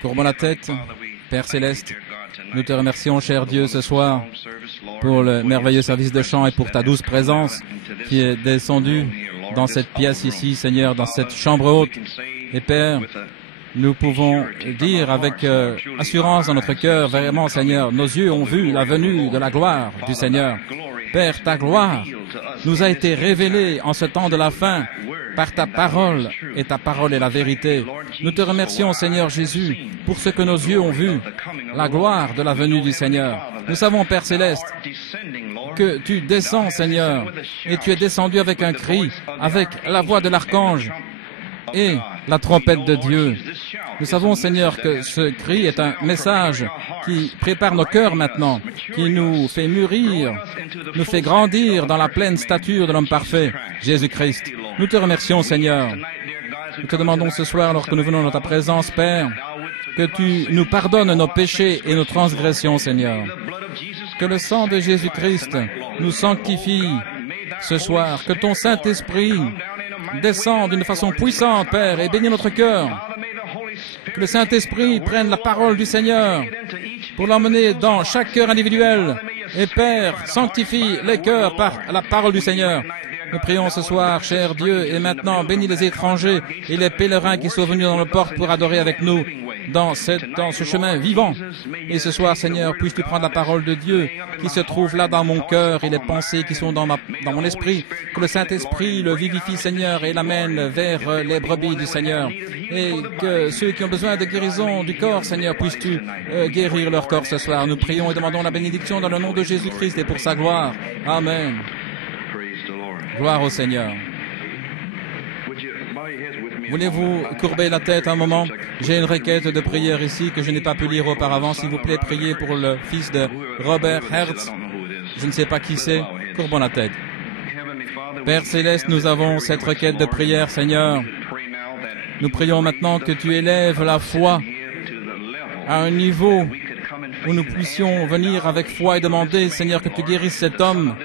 Courbons la tête. Père Céleste, nous te remercions, cher Dieu, ce soir pour le merveilleux service de chant et pour ta douce présence qui est descendue dans cette pièce ici, Seigneur, dans cette chambre haute. Et Père, nous pouvons dire avec assurance dans notre cœur, vraiment, Seigneur, nos yeux ont vu la venue de la gloire du Seigneur. Père, ta gloire nous a été révélée en ce temps de la fin par ta parole, et ta parole est la vérité. Nous te remercions, Seigneur Jésus, pour ce que nos yeux ont vu, la gloire de la venue du Seigneur. Nous savons, Père Céleste, que tu descends, Seigneur, et tu es descendu avec un cri, avec la voix de l'archange et la trompette de Dieu. Nous savons, Seigneur, que ce cri est un message qui prépare nos cœurs maintenant, qui nous fait mûrir, nous fait grandir dans la pleine stature de l'homme parfait, Jésus-Christ. Nous te remercions, Seigneur. Nous te demandons ce soir, alors que nous venons dans ta présence, Père, que tu nous pardonnes nos péchés et nos transgressions, Seigneur. Que le sang de Jésus-Christ nous sanctifie ce soir, que ton Saint-Esprit descende d'une façon puissante, Père, et bénisse notre cœur. Que le Saint-Esprit prenne la parole du Seigneur pour l'emmener dans chaque cœur individuel. Et Père, sanctifie les cœurs par la parole du Seigneur. Nous prions ce soir, cher Dieu, et maintenant bénis les étrangers et les pèlerins qui sont venus dans nos portes pour adorer avec nous dans ce chemin vivant. Et ce soir, Seigneur, puisses-tu prendre la parole de Dieu qui se trouve là dans mon cœur et les pensées qui sont dans mon esprit, que le Saint-Esprit le vivifie, Seigneur, et l'amène vers les brebis du Seigneur. Et que ceux qui ont besoin de guérison du corps, Seigneur, puisses-tu guérir leur corps ce soir. Nous prions et demandons la bénédiction dans le nom de Jésus-Christ et pour sa gloire. Amen. Gloire au Seigneur. Voulez-vous courber la tête un moment? J'ai une requête de prière ici que je n'ai pas pu lire auparavant. S'il vous plaît, priez pour le fils de Robert Hertz. Je ne sais pas qui c'est. Courbons la tête. Père Céleste, nous avons cette requête de prière, Seigneur. Nous prions maintenant que tu élèves la foi à un niveau où nous puissions venir avec foi et demander, Seigneur, que tu guérisses cet homme,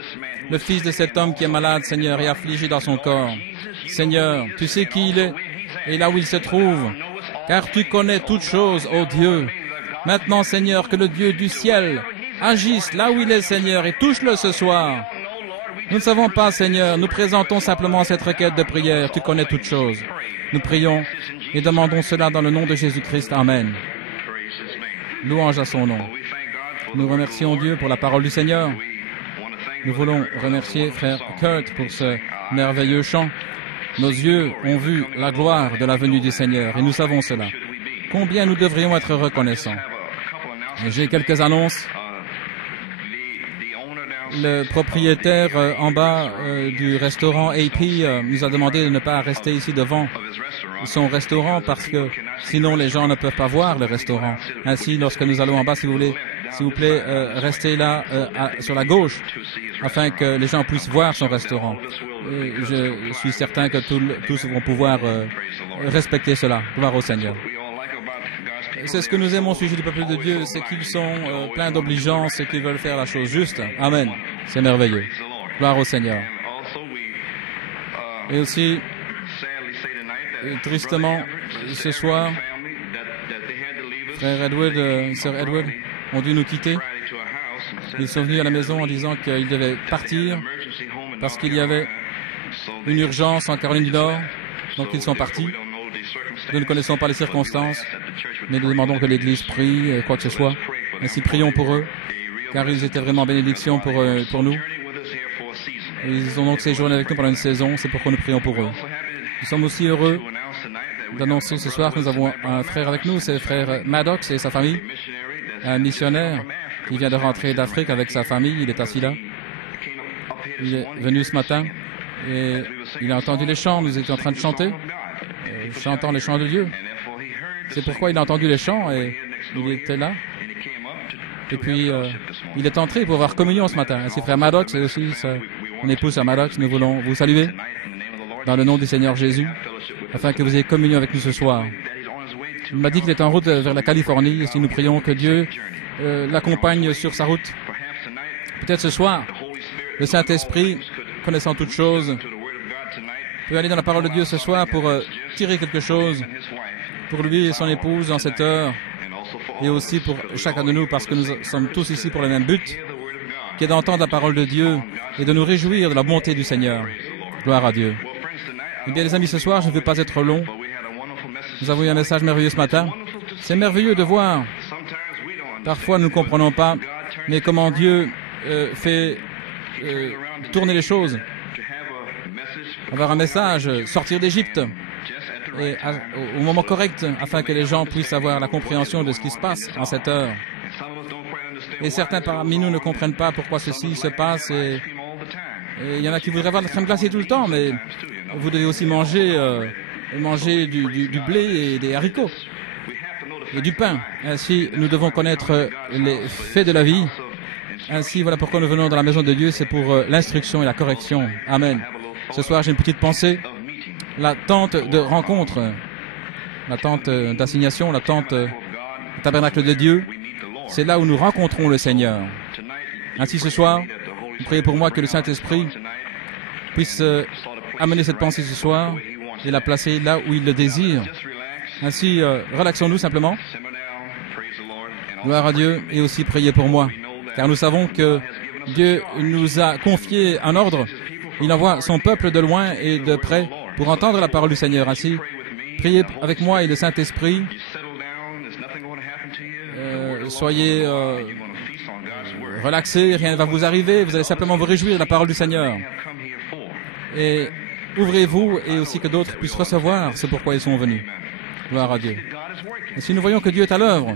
le fils de cet homme qui est malade, Seigneur, et affligé dans son corps. Seigneur, tu sais qui il est et là où il se trouve, car tu connais toutes choses, ô Dieu. Maintenant, Seigneur, que le Dieu du ciel agisse là où il est, Seigneur, et touche-le ce soir. Nous ne savons pas, Seigneur, nous présentons simplement cette requête de prière. Tu connais toutes choses. Nous prions et demandons cela dans le nom de Jésus-Christ. Amen. Louange à son nom. Nous remercions Dieu pour la parole du Seigneur. Nous voulons remercier frère Kurt pour ce merveilleux chant. Nos yeux ont vu la gloire de la venue du Seigneur et nous savons cela. Combien nous devrions être reconnaissants. J'ai quelques annonces. Le propriétaire en bas du restaurant AP nous a demandé de ne pas rester ici devant son restaurant parce que sinon les gens ne peuvent pas voir le restaurant. Ainsi, lorsque nous allons en bas, s'il vous plaît, restez là sur la gauche afin que les gens puissent voir son restaurant. Je suis certain que tous vont pouvoir respecter cela. Gloire au Seigneur. C'est ce que nous aimons au sujet du peuple de Dieu, c'est qu'ils sont pleins d'obligeance et qu'ils veulent faire la chose juste. Amen. C'est merveilleux. Gloire au Seigneur. Et aussi, tristement, ce soir, frère Edward, sœur Edward ont dû nous quitter. Ils sont venus à la maison en disant qu'ils devaient partir parce qu'il y avait une urgence en Caroline du Nord. Donc ils sont partis. Nous ne connaissons pas les circonstances, mais nous demandons que l'Église prie, quoi que ce soit. Ainsi, prions pour eux, car ils étaient vraiment bénédiction pour nous. Ils ont donc séjourné avec nous pendant une saison, c'est pourquoi nous prions pour eux. Nous sommes aussi heureux d'annoncer ce soir que nous avons un frère avec nous, c'est le frère Maddox et sa famille, un missionnaire qui vient de rentrer d'Afrique avec sa famille, il est assis là. Il est venu ce matin et il a entendu les chants, nous étions en train de chanter. Chantant les chants de Dieu. C'est pourquoi il a entendu les chants et il était là. Et puis, il est entré pour avoir communion ce matin. Ainsi, frère Maddox et aussi son épouse à Maddox, nous voulons vous saluer dans le nom du Seigneur Jésus, afin que vous ayez communion avec nous ce soir. Il m'a dit qu'il est en route vers la Californie, et si nous prions que Dieu l'accompagne sur sa route. Peut-être ce soir, le Saint-Esprit, connaissant toutes choses, peut aller dans la parole de Dieu ce soir pour tirer quelque chose pour lui et son épouse en cette heure, et aussi pour chacun de nous, parce que nous sommes tous ici pour le même but, qui est d'entendre la parole de Dieu et de nous réjouir de la bonté du Seigneur. Gloire à Dieu. Eh bien, les amis, ce soir, je ne veux pas être long. Nous avons eu un message merveilleux ce matin. C'est merveilleux de voir. Parfois, nous ne comprenons pas, mais comment Dieu fait tourner les choses. Avoir un message, sortir d'Égypte, et au moment correct, afin que les gens puissent avoir la compréhension de ce qui se passe en cette heure. Et certains parmi nous ne comprennent pas pourquoi ceci se passe, et il y en a qui voudraient avoir de la crème glacée tout le temps, mais vous devez aussi manger du blé et des haricots et du pain. Ainsi, nous devons connaître les faits de la vie. Ainsi, voilà pourquoi nous venons dans la maison de Dieu, c'est pour l'instruction et la correction. Amen. Ce soir, j'ai une petite pensée. La tente de rencontre, la tente d'assignation, la tente tabernacle de Dieu, c'est là où nous rencontrons le Seigneur. Ainsi, ce soir, vous priez pour moi que le Saint-Esprit puisse amener cette pensée ce soir et la placer là où il le désire. Ainsi, relaxons-nous simplement. Gloire à Dieu, et aussi priez pour moi, car nous savons que Dieu nous a confié un ordre. Il envoie son peuple de loin et de près pour entendre la parole du Seigneur. Ainsi, priez avec moi et le Saint-Esprit. Soyez relaxés, rien ne va vous arriver. Vous allez simplement vous réjouir de la parole du Seigneur. Et ouvrez-vous, et aussi que d'autres puissent recevoir ce pourquoi ils sont venus. Gloire à Dieu. Et si nous voyons que Dieu est à l'œuvre,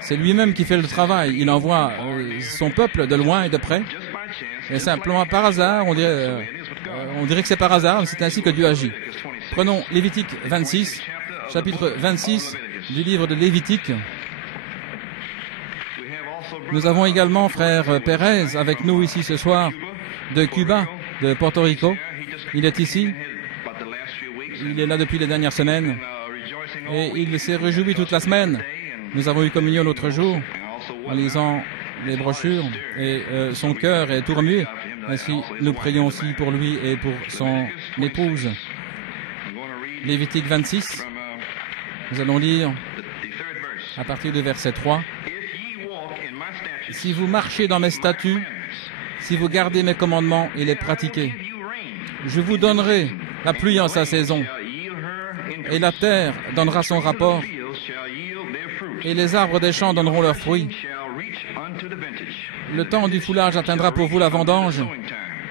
c'est lui-même qui fait le travail. Il envoie son peuple de loin et de près. Et simplement par hasard, on dirait que c'est par hasard, mais c'est ainsi que Dieu agit. Prenons Lévitique 26, chapitre 26 du livre de Lévitique. Nous avons également frère Pérez avec nous ici ce soir, de Cuba, de Porto Rico. Il est ici. Il est là depuis les dernières semaines. Et il s'est réjoui toute la semaine. Nous avons eu communion l'autre jour en lisant les brochures, et son cœur est tout remué. Ainsi, nous prions aussi pour lui et pour son épouse. Lévitique 26, nous allons lire à partir du verset 3. « Si vous marchez dans mes statuts, si vous gardez mes commandements et les pratiquez, je vous donnerai la pluie en sa saison, et la terre donnera son rapport, et les arbres des champs donneront leurs fruits. Le temps du foulage atteindra pour vous la vendange,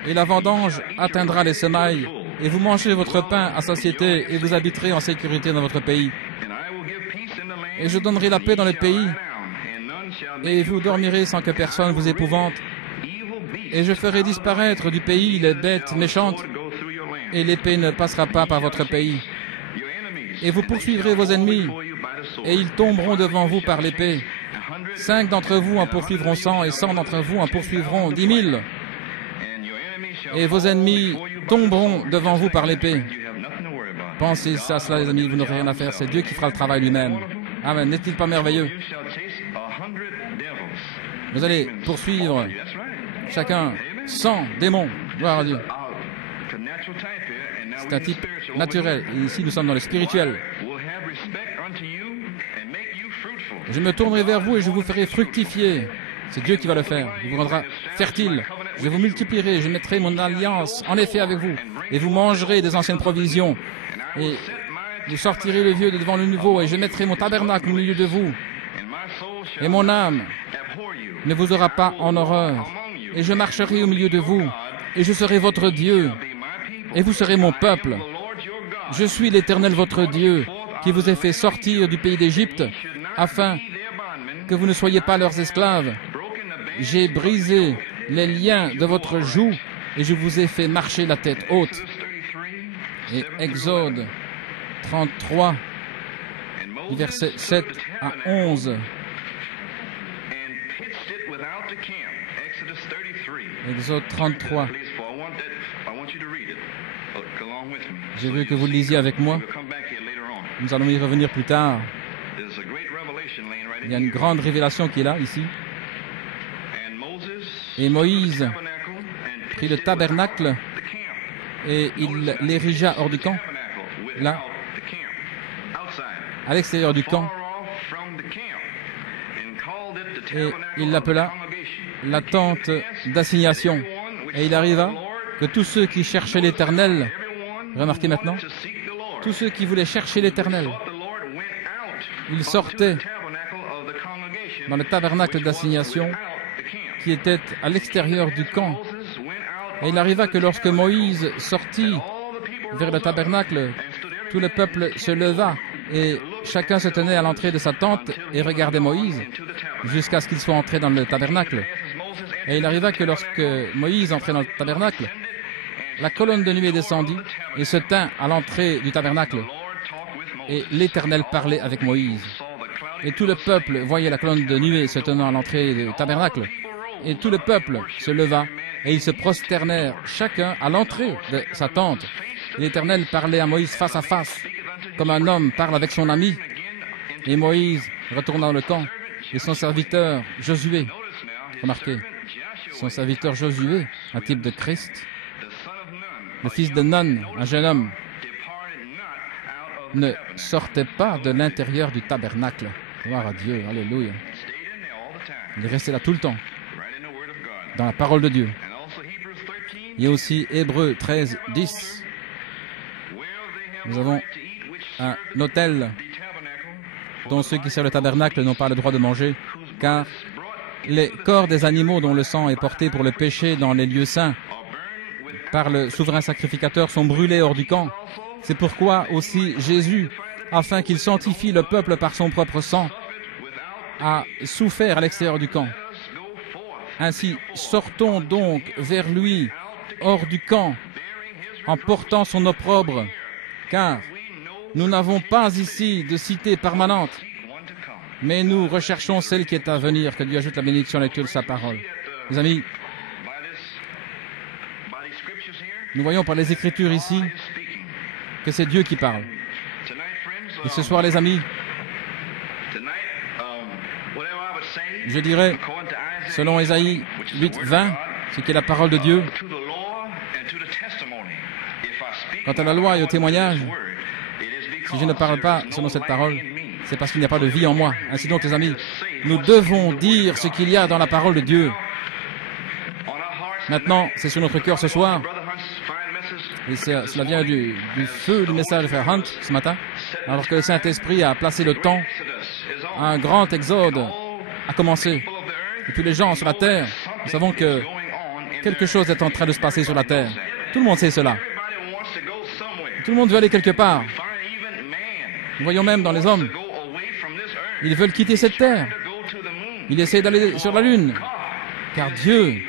et la vendange atteindra les semailles, et vous mangerez votre pain à satiété, et vous habiterez en sécurité dans votre pays. Et je donnerai la paix dans le pays, et vous dormirez sans que personne vous épouvante. Et je ferai disparaître du pays les bêtes méchantes, et l'épée ne passera pas par votre pays. Et vous poursuivrez vos ennemis, et ils tomberont devant vous par l'épée. 5 d'entre vous en poursuivront 100, et 100 d'entre vous en poursuivront 10 000. Et vos ennemis tomberont devant vous par l'épée. Pensez à cela, les amis, vous n'aurez rien à faire. C'est Dieu qui fera le travail lui-même. Amen. N'est-il pas merveilleux? Vous allez poursuivre chacun 100 démons. Gloire à Dieu. C'est un type naturel. Et ici, nous sommes dans le spirituel. Je me tournerai vers vous et je vous ferai fructifier. C'est Dieu qui va le faire. Il vous rendra fertile. Je vous multiplierai. Je mettrai mon alliance en effet avec vous. Et vous mangerez des anciennes provisions. Et vous sortirez le vieux de devant le nouveau. Et je mettrai mon tabernacle au milieu de vous. Et mon âme ne vous aura pas en horreur. Et je marcherai au milieu de vous. Et je serai votre Dieu. Et vous serez mon peuple. Je suis l'Éternel votre Dieu, qui vous ai fait sortir du pays d'Égypte, afin que vous ne soyez pas leurs esclaves. J'ai brisé les liens de votre joug, et je vous ai fait marcher la tête haute. Et Exode 33, versets 7 à 11. Exode 33. Je veux que vous le lisiez avec moi. Nous allons y revenir plus tard. Il y a une grande révélation qui est là, ici. Et Moïse prit le tabernacle et il l'érigea hors du camp, là, à l'extérieur du camp, et il l'appela la tente d'assignation. Et il arriva que tous ceux qui cherchaient l'Éternel, remarquez maintenant, tous ceux qui voulaient chercher l'Éternel, ils sortaient dans le tabernacle d'assignation qui était à l'extérieur du camp. Et il arriva que lorsque Moïse sortit vers le tabernacle, tout le peuple se leva et chacun se tenait à l'entrée de sa tente et regardait Moïse jusqu'à ce qu'il soit entré dans le tabernacle. Et il arriva que lorsque Moïse entrait dans le tabernacle, la colonne de nuée descendit et se tint à l'entrée du tabernacle. Et l'Éternel parlait avec Moïse. Et tout le peuple voyait la colonne de nuée se tenant à l'entrée du tabernacle. Et tout le peuple se leva et ils se prosternèrent chacun à l'entrée de sa tente. Et l'Éternel parlait à Moïse face à face, comme un homme parle avec son ami. Et Moïse retourna dans le camp. Et son serviteur Josué, remarquez, son serviteur Josué, un type de Christ, le fils de Nun, un jeune homme, ne sortait pas de l'intérieur du tabernacle. Gloire à Dieu, alléluia. Il restait là tout le temps, dans la parole de Dieu. Il y a aussi Hébreux 13, 10. Nous avons un autel dont ceux qui servent le tabernacle n'ont pas le droit de manger, car les corps des animaux dont le sang est porté pour le péché dans les lieux saints par le souverain sacrificateur sont brûlés hors du camp. C'est pourquoi aussi Jésus, afin qu'il sanctifie le peuple par son propre sang, a souffert à l'extérieur du camp. Ainsi, sortons donc vers lui hors du camp en portant son opprobre, car nous n'avons pas ici de cité permanente, mais nous recherchons celle qui est à venir. Que Dieu ajoute la bénédiction à la lecture de sa parole. Mes amis, nous voyons par les Écritures ici que c'est Dieu qui parle. Et ce soir, les amis, je dirais, selon Ésaïe 8, 20, ce qui est la parole de Dieu, quant à la loi et au témoignage, si je ne parle pas selon cette parole, c'est parce qu'il n'y a pas de vie en moi. Ainsi donc, les amis, nous devons dire ce qu'il y a dans la parole de Dieu. Maintenant, c'est sur notre cœur ce soir. Et cela vient du feu du message de Frère Hunt ce matin, alors que le Saint-Esprit a placé le temps. Un grand exode a commencé. Et puis les gens sur la terre, nous savons que quelque chose est en train de se passer sur la terre. Tout le monde sait cela. Tout le monde veut aller quelque part. Nous voyons même dans les hommes, ils veulent quitter cette terre. Ils essaient d'aller sur la lune, car Dieu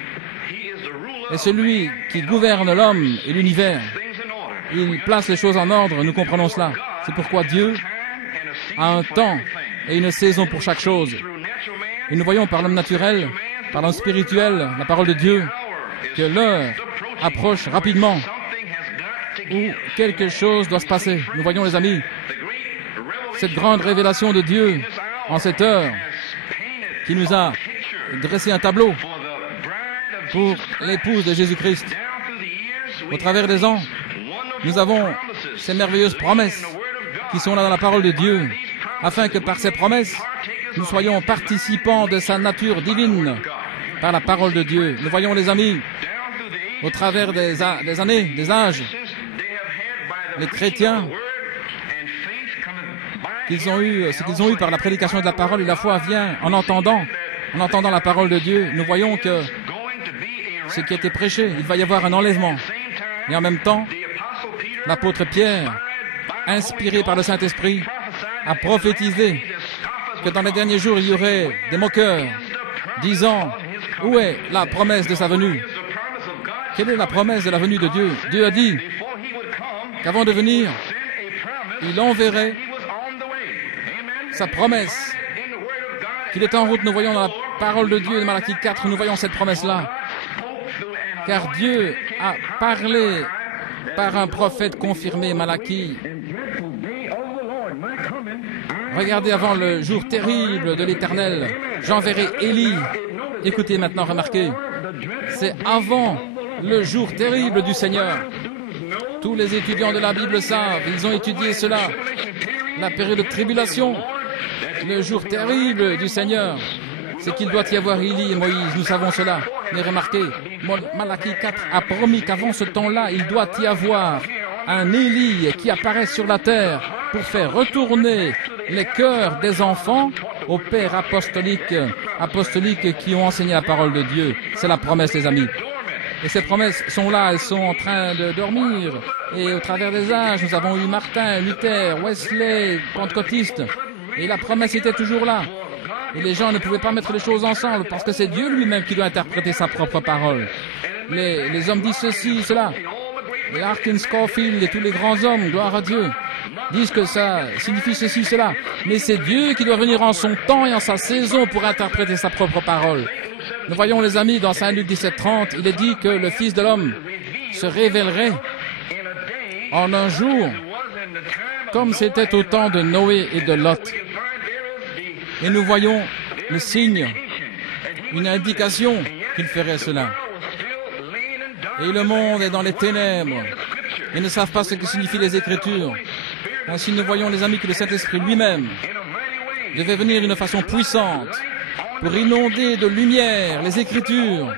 est celui qui gouverne l'homme et l'univers. Il place les choses en ordre, nous comprenons cela. C'est pourquoi Dieu a un temps et une saison pour chaque chose. Et nous voyons par l'homme naturel, par l'homme spirituel, la parole de Dieu, que l'heure approche rapidement, où quelque chose doit se passer. Nous voyons, les amis, cette grande révélation de Dieu en cette heure qui nous a dressé un tableau pour l'épouse de Jésus-Christ. Au travers des ans, nous avons ces merveilleuses promesses qui sont là dans la parole de Dieu, afin que par ces promesses, nous soyons participants de sa nature divine par la parole de Dieu. Nous voyons, les amis, au travers des années, des âges, les chrétiens, ce qu'ils ont eu par la prédication de la parole, et la foi vient en entendant la parole de Dieu. Nous voyons que ce qui a été prêché, il va y avoir un enlèvement. Et en même temps, l'apôtre Pierre, inspiré par le Saint-Esprit, a prophétisé que dans les derniers jours, il y aurait des moqueurs disant « Où est la promesse de sa venue ?» Quelle est la promesse de la venue de Dieu? Dieu a dit qu'avant de venir, il enverrait sa promesse, qu'il est en route. Nous voyons dans la parole de Dieu de Malachie 4, nous voyons cette promesse-là. Car Dieu a parlé par un prophète confirmé, Malachie. Regardez, avant le jour terrible de l'Éternel, j'enverrai Élie. Écoutez maintenant, remarquez, c'est avant le jour terrible du Seigneur. Tous les étudiants de la Bible savent, ils ont étudié cela. La période de tribulation, le jour terrible du Seigneur, c'est qu'il doit y avoir Élie et Moïse, nous savons cela. Mais remarquez, Malachie 4 a promis qu'avant ce temps-là, il doit y avoir un Élie qui apparaît sur la terre pour faire retourner les cœurs des enfants aux pères apostoliques qui ont enseigné la parole de Dieu. C'est la promesse, les amis. Et ces promesses sont là, elles sont en train de dormir. Et au travers des âges, nous avons eu Martin, Luther, Wesley, Pentecôtiste. Et la promesse était toujours là. Et les gens ne pouvaient pas mettre les choses ensemble parce que c'est Dieu lui-même qui doit interpréter sa propre parole. Les hommes disent ceci, cela. Et Larkin Scofield et tous les grands hommes, gloire à Dieu, disent que ça signifie ceci, cela. Mais c'est Dieu qui doit venir en son temps et en sa saison pour interpréter sa propre parole. Nous voyons, les amis, dans Saint Luc 17:30, il est dit que le Fils de l'homme se révélerait en un jour, comme c'était au temps de Noé et de Lot. Et nous voyons le signe, une indication qu'il ferait cela. Et le monde est dans les ténèbres. Ils ne savent pas ce que signifient les Écritures. Ainsi, nous voyons, les amis, que le Saint-Esprit lui-même devait venir d'une façon puissante pour inonder de lumière les Écritures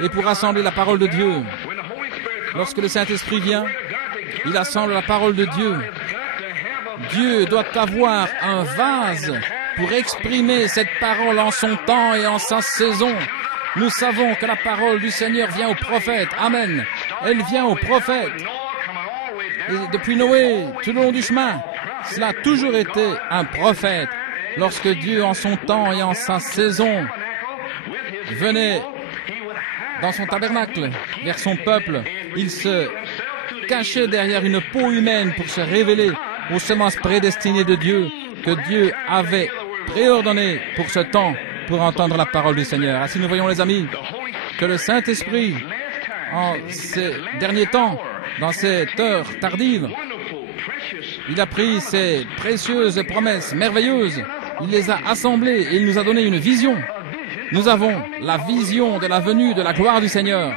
et pour rassembler la parole de Dieu. Lorsque le Saint-Esprit vient, il assemble la parole de Dieu. Dieu doit avoir un vase pour exprimer cette parole en son temps et en sa saison. Nous savons que la parole du Seigneur vient au prophète. Amen. Elle vient au prophète. Et depuis Noé, tout le long du chemin, cela a toujours été un prophète. Lorsque Dieu, en son temps et en sa saison, venait dans son tabernacle vers son peuple, il se cachait derrière une peau humaine pour se révéler aux semences prédestinées de Dieu, que Dieu avait préordonnées pour ce temps, pour entendre la parole du Seigneur. Ainsi, nous voyons, les amis, que le Saint-Esprit, en ces derniers temps, dans cette heure tardive, il a pris ces précieuses promesses merveilleuses, il les a assemblées et il nous a donné une vision. Nous avons la vision de la venue de la gloire du Seigneur.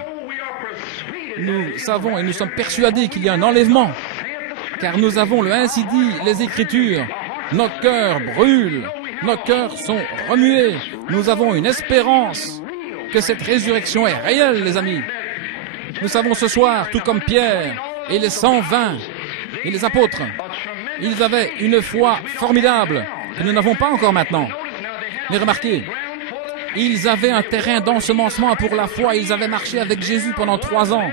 Nous savons et nous sommes persuadés qu'il y a un enlèvement, car nous avons le ainsi dit, les Écritures. Nos cœurs brûlent, nos cœurs sont remués. Nous avons une espérance que cette résurrection est réelle, les amis. Nous savons ce soir, tout comme Pierre et les 120 et les apôtres, ils avaient une foi formidable que nous n'avons pas encore maintenant. Mais remarquez, ils avaient un terrain d'ensemencement pour la foi. Ils avaient marché avec Jésus pendant 3 ans.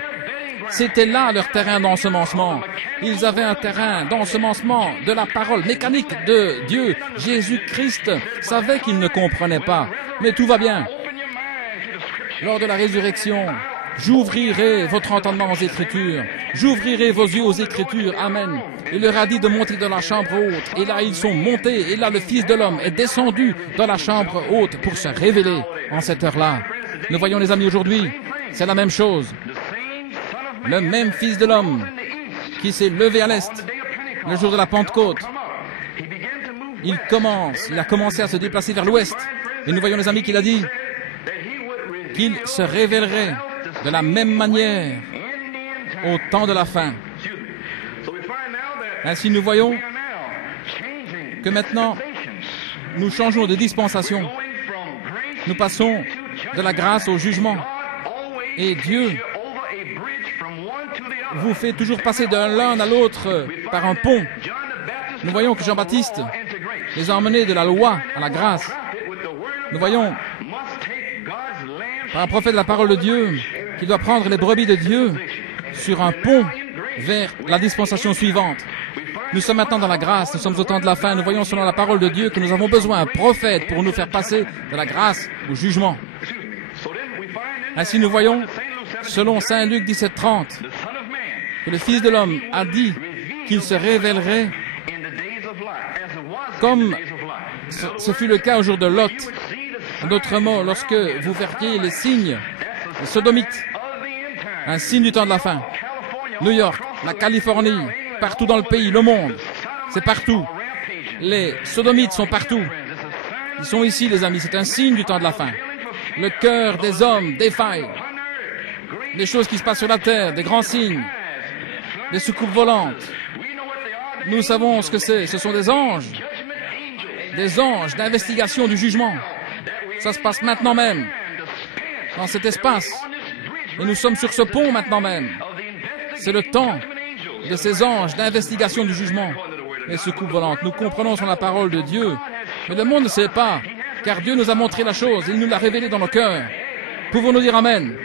C'était là leur terrain d'ensemencement. Ils avaient un terrain d'ensemencement de la parole mécanique de Dieu. Jésus-Christ savait qu'ils ne comprenaient pas. Mais tout va bien. Lors de la résurrection, j'ouvrirai votre entendement aux Écritures. J'ouvrirai vos yeux aux Écritures. Amen. Il leur a dit de monter dans la chambre haute. Et là, ils sont montés. Et là, le Fils de l'homme est descendu dans la chambre haute pour se révéler en cette heure-là. Nous voyons, les amis, aujourd'hui, c'est la même chose. Le même Fils de l'homme qui s'est levé à l'est le jour de la Pentecôte. Il a commencé à se déplacer vers l'ouest. Et nous voyons, les amis, qu'il a dit qu'il se révélerait de la même manière au temps de la fin. Ainsi, nous voyons que maintenant, nous changeons de dispensation. Nous passons de la grâce au jugement. Et Dieu vous fait toujours passer de l'un à l'autre par un pont. Nous voyons que Jean-Baptiste les a emmenés de la loi à la grâce. Nous voyons par un prophète de la parole de Dieu qui doit prendre les brebis de Dieu sur un pont vers la dispensation suivante. Nous sommes maintenant dans la grâce, nous sommes au temps de la fin. Nous voyons selon la parole de Dieu que nous avons besoin d'un prophète pour nous faire passer de la grâce au jugement. Ainsi, nous voyons, selon Saint Luc 17:30, que le Fils de l'homme a dit qu'il se révélerait comme ce fut le cas au jour de Lot. En d'autres mots, lorsque vous verriez les signes, les sodomites, un signe du temps de la fin. New York, la Californie, partout dans le pays, le monde, c'est partout. Les sodomites sont partout. Ils sont ici, les amis, c'est un signe du temps de la fin. Le cœur des hommes défaille. Les choses qui se passent sur la terre, des grands signes. des soucoupes volantes. Nous savons ce que c'est. Ce sont des anges d'investigation du jugement. Ça se passe maintenant même, dans cet espace. Et nous sommes sur ce pont maintenant même. C'est le temps de ces anges d'investigation du jugement. Les soucoupes volantes. Nous comprenons sur la parole de Dieu. Mais le monde ne sait pas, car Dieu nous a montré la chose. Il nous l'a révélé dans nos cœurs. Pouvons-nous dire Amen?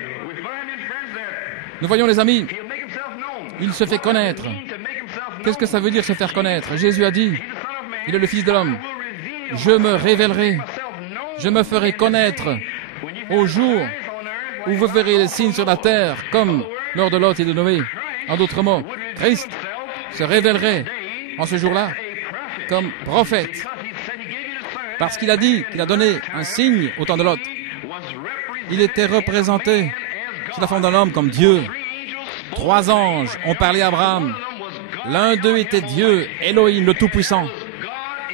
Nous voyons les amis, il se fait connaître. Qu'est-ce que ça veut dire se faire connaître? Jésus a dit, il est le Fils de l'homme. Je me révélerai, je me ferai connaître au jour où vous verrez les signes sur la terre, comme lors de Lot et de Noé. En d'autres mots, Christ se révélerait en ce jour-là comme prophète. Parce qu'il a dit qu'il a donné un signe au temps de Lot. Il était représenté sous la forme d'un homme comme Dieu. 3 anges ont parlé à Abraham. L'un d'eux était Dieu, Elohim, le Tout-Puissant.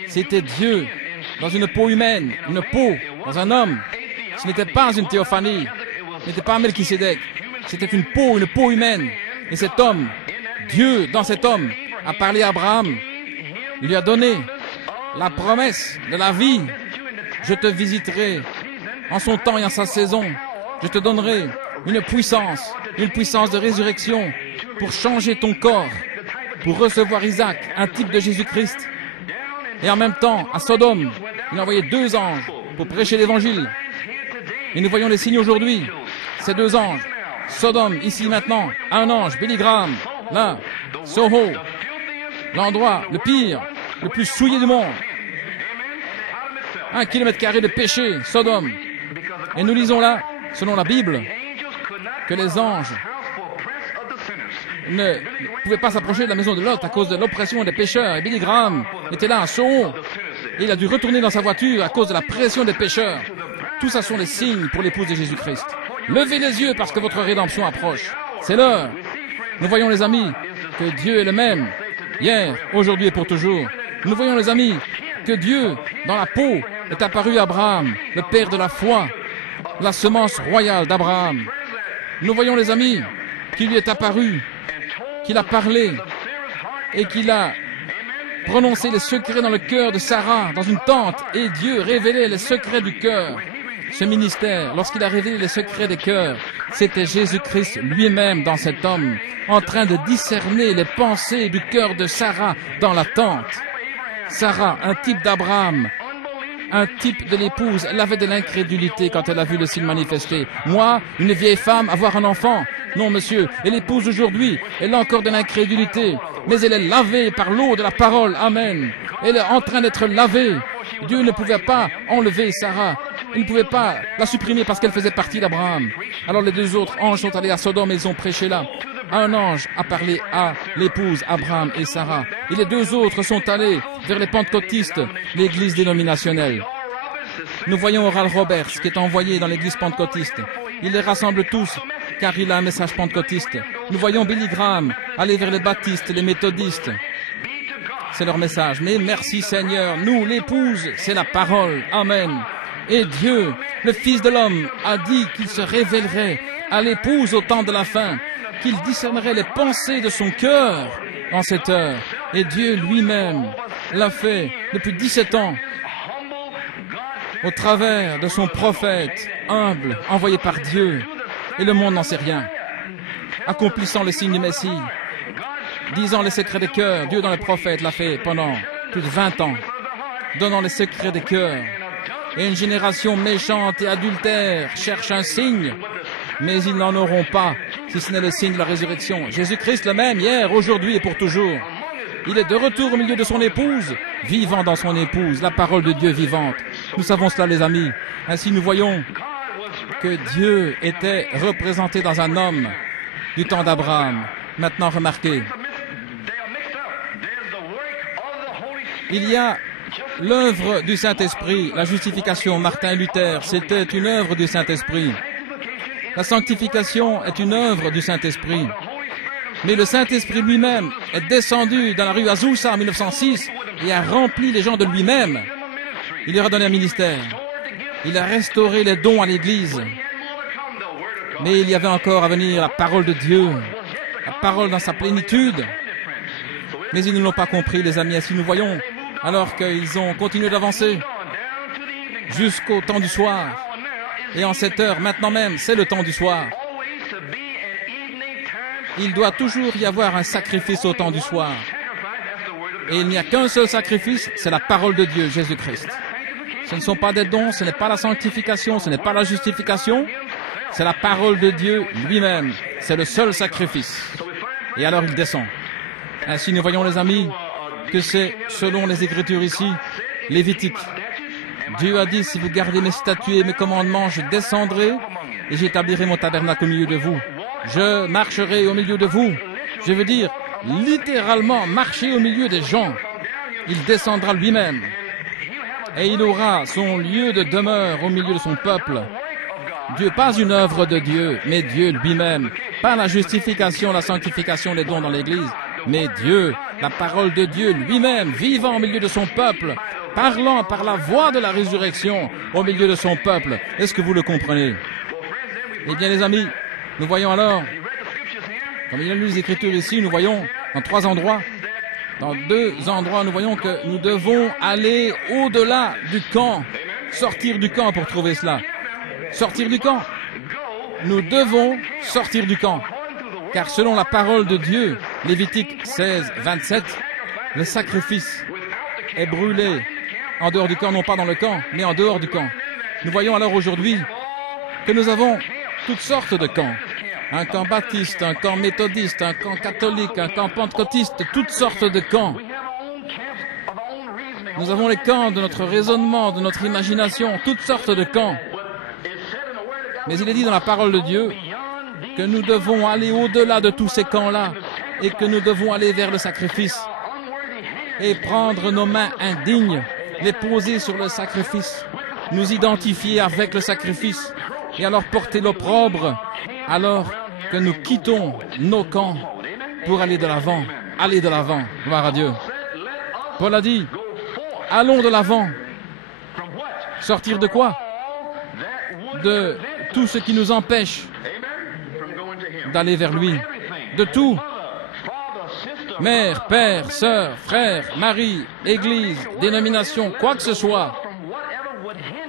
C'était Dieu dans une peau humaine, une peau dans un homme. Ce n'était pas une théophanie, ce n'était pas Melchisédek. C'était une peau humaine. Et cet homme, Dieu dans cet homme, a parlé à Abraham. Il lui a donné la promesse de la vie. Je te visiterai en son temps et en sa saison. Je te donnerai une puissance de résurrection pour changer ton corps, pour recevoir Isaac, un type de Jésus-Christ. Et en même temps, à Sodome, il a envoyé 2 anges pour prêcher l'évangile. Et nous voyons les signes aujourd'hui. Ces 2 anges. Sodome, ici maintenant, un ange, Billy Graham, là, Soho, l'endroit le pire, le plus souillé du monde. 1 kilomètre carré de péché, Sodome. Et nous lisons là, selon la Bible, que les anges ne pouvaient pas s'approcher de la maison de Lot à cause de l'oppression des pécheurs. Et Billy Graham était là, à Soho, et il a dû retourner dans sa voiture à cause de la pression des pécheurs. Tout ça sont des signes pour l'épouse de Jésus-Christ. Levez les yeux parce que votre rédemption approche. C'est l'heure. Nous voyons les amis que Dieu est le même, hier, aujourd'hui et pour toujours. Nous voyons les amis que Dieu, dans la peau, est apparu à Abraham, le père de la foi, la semence royale d'Abraham. Nous voyons les amis qu'il lui est apparu, qu'il a parlé et qu'il a prononcé les secrets dans le cœur de Sarah, dans une tente, et Dieu révélait les secrets du cœur. Ce ministère, lorsqu'il a révélé les secrets des cœurs, c'était Jésus-Christ lui-même dans cet homme, en train de discerner les pensées du cœur de Sarah dans la tente. Sarah, un type d'Abraham, un type de l'épouse, elle avait de l'incrédulité quand elle a vu le signe manifesté. Moi, une vieille femme, avoir un enfant? Non, monsieur. Et l'épouse aujourd'hui, elle a encore de l'incrédulité, mais elle est lavée par l'eau de la parole. Amen. Elle est en train d'être lavée. Dieu ne pouvait pas enlever Sarah. Il ne pouvait pas la supprimer parce qu'elle faisait partie d'Abraham. Alors les 2 autres anges sont allés à Sodome et ils ont prêché là. Un ange a parlé à l'épouse, Abraham et Sarah. Et les 2 autres sont allés vers les pentecôtistes, l'église dénominationnelle. Nous voyons Oral Roberts qui est envoyé dans l'église pentecôtiste. Il les rassemble tous car il a un message pentecôtiste. Nous voyons Billy Graham aller vers les baptistes, les méthodistes. C'est leur message. Mais merci Seigneur, nous, l'épouse, c'est la parole. Amen. Et Dieu, le Fils de l'homme, a dit qu'il se révélerait à l'épouse au temps de la fin, qu'il discernerait les pensées de son cœur en cette heure. Et Dieu lui-même l'a fait depuis 17 ans au travers de son prophète humble, envoyé par Dieu. Et le monde n'en sait rien. Accomplissant le signe du Messie, disant les secrets des cœurs, Dieu dans les prophètes l'a fait pendant plus de 20 ans, donnant les secrets des cœurs. Et une génération méchante et adultère cherche un signe, mais ils n'en auront pas, si ce n'est le signe de la résurrection. Jésus-Christ le même, hier, aujourd'hui et pour toujours. Il est de retour au milieu de son épouse, vivant dans son épouse, la parole de Dieu vivante. Nous savons cela, les amis. Ainsi, nous voyons que Dieu était représenté dans un homme du temps d'Abraham. Maintenant, remarquez, il y a l'œuvre du Saint-Esprit, la justification. Martin Luther, c'était une œuvre du Saint-Esprit. La sanctification est une œuvre du Saint-Esprit. Mais le Saint-Esprit lui-même est descendu dans la rue Azusa en 1906 et a rempli les gens de lui-même. Il leur a donné un ministère. Il a restauré les dons à l'Église. Mais il y avait encore à venir la parole de Dieu. la parole dans sa plénitude. Mais ils ne l'ont pas compris, les amis. Ainsi nous voyons, alors qu'ils ont continué d'avancer jusqu'au temps du soir. Et en cette heure, maintenant même, c'est le temps du soir. Il doit toujours y avoir un sacrifice au temps du soir. Et il n'y a qu'un seul sacrifice, c'est la parole de Dieu, Jésus-Christ. Ce ne sont pas des dons, ce n'est pas la sanctification, ce n'est pas la justification, c'est la parole de Dieu lui-même. C'est le seul sacrifice. Et alors il descend. Ainsi nous voyons, les amis, que c'est, selon les Écritures ici, Lévitique. Dieu a dit, si vous gardez mes statuts et mes commandements, je descendrai et j'établirai mon tabernacle au milieu de vous. Je marcherai au milieu de vous. Je veux dire, littéralement, marcher au milieu des gens. Il descendra lui-même. Et il aura son lieu de demeure au milieu de son peuple. Dieu, pas une œuvre de Dieu, mais Dieu lui-même. Pas la justification, la sanctification des dons dans l'Église, mais Dieu, la parole de Dieu lui-même, vivant au milieu de son peuple, parlant par la voix de la résurrection au milieu de son peuple. Est-ce que vous le comprenez? Eh bien, les amis, nous voyons alors, comme il y a lu les Écritures ici, nous voyons dans 3 endroits. Dans 2 endroits, nous voyons que nous devons aller au-delà du camp, sortir du camp pour trouver cela. Sortir du camp. Nous devons sortir du camp. Car selon la parole de Dieu, Lévitique 16, 27, le sacrifice est brûlé en dehors du camp, non pas dans le camp, mais en dehors du camp. Nous voyons alors aujourd'hui que nous avons toutes sortes de camps. Un camp baptiste, un camp méthodiste, un camp catholique, un camp pentecôtiste, toutes sortes de camps. Nous avons les camps de notre raisonnement, de notre imagination, toutes sortes de camps. Mais il est dit dans la parole de Dieu que nous devons aller au-delà de tous ces camps-là et que nous devons aller vers le sacrifice et prendre nos mains indignes, les poser sur le sacrifice, nous identifier avec le sacrifice et alors porter l'opprobre alors que nous quittons nos camps pour aller de l'avant. Aller de l'avant, gloire à Dieu. Paul a dit, allons de l'avant. Sortir de quoi? De tout ce qui nous empêche d'aller vers lui. De tout. Mère, père, sœur, frère, mari, église, dénomination, quoi que ce soit.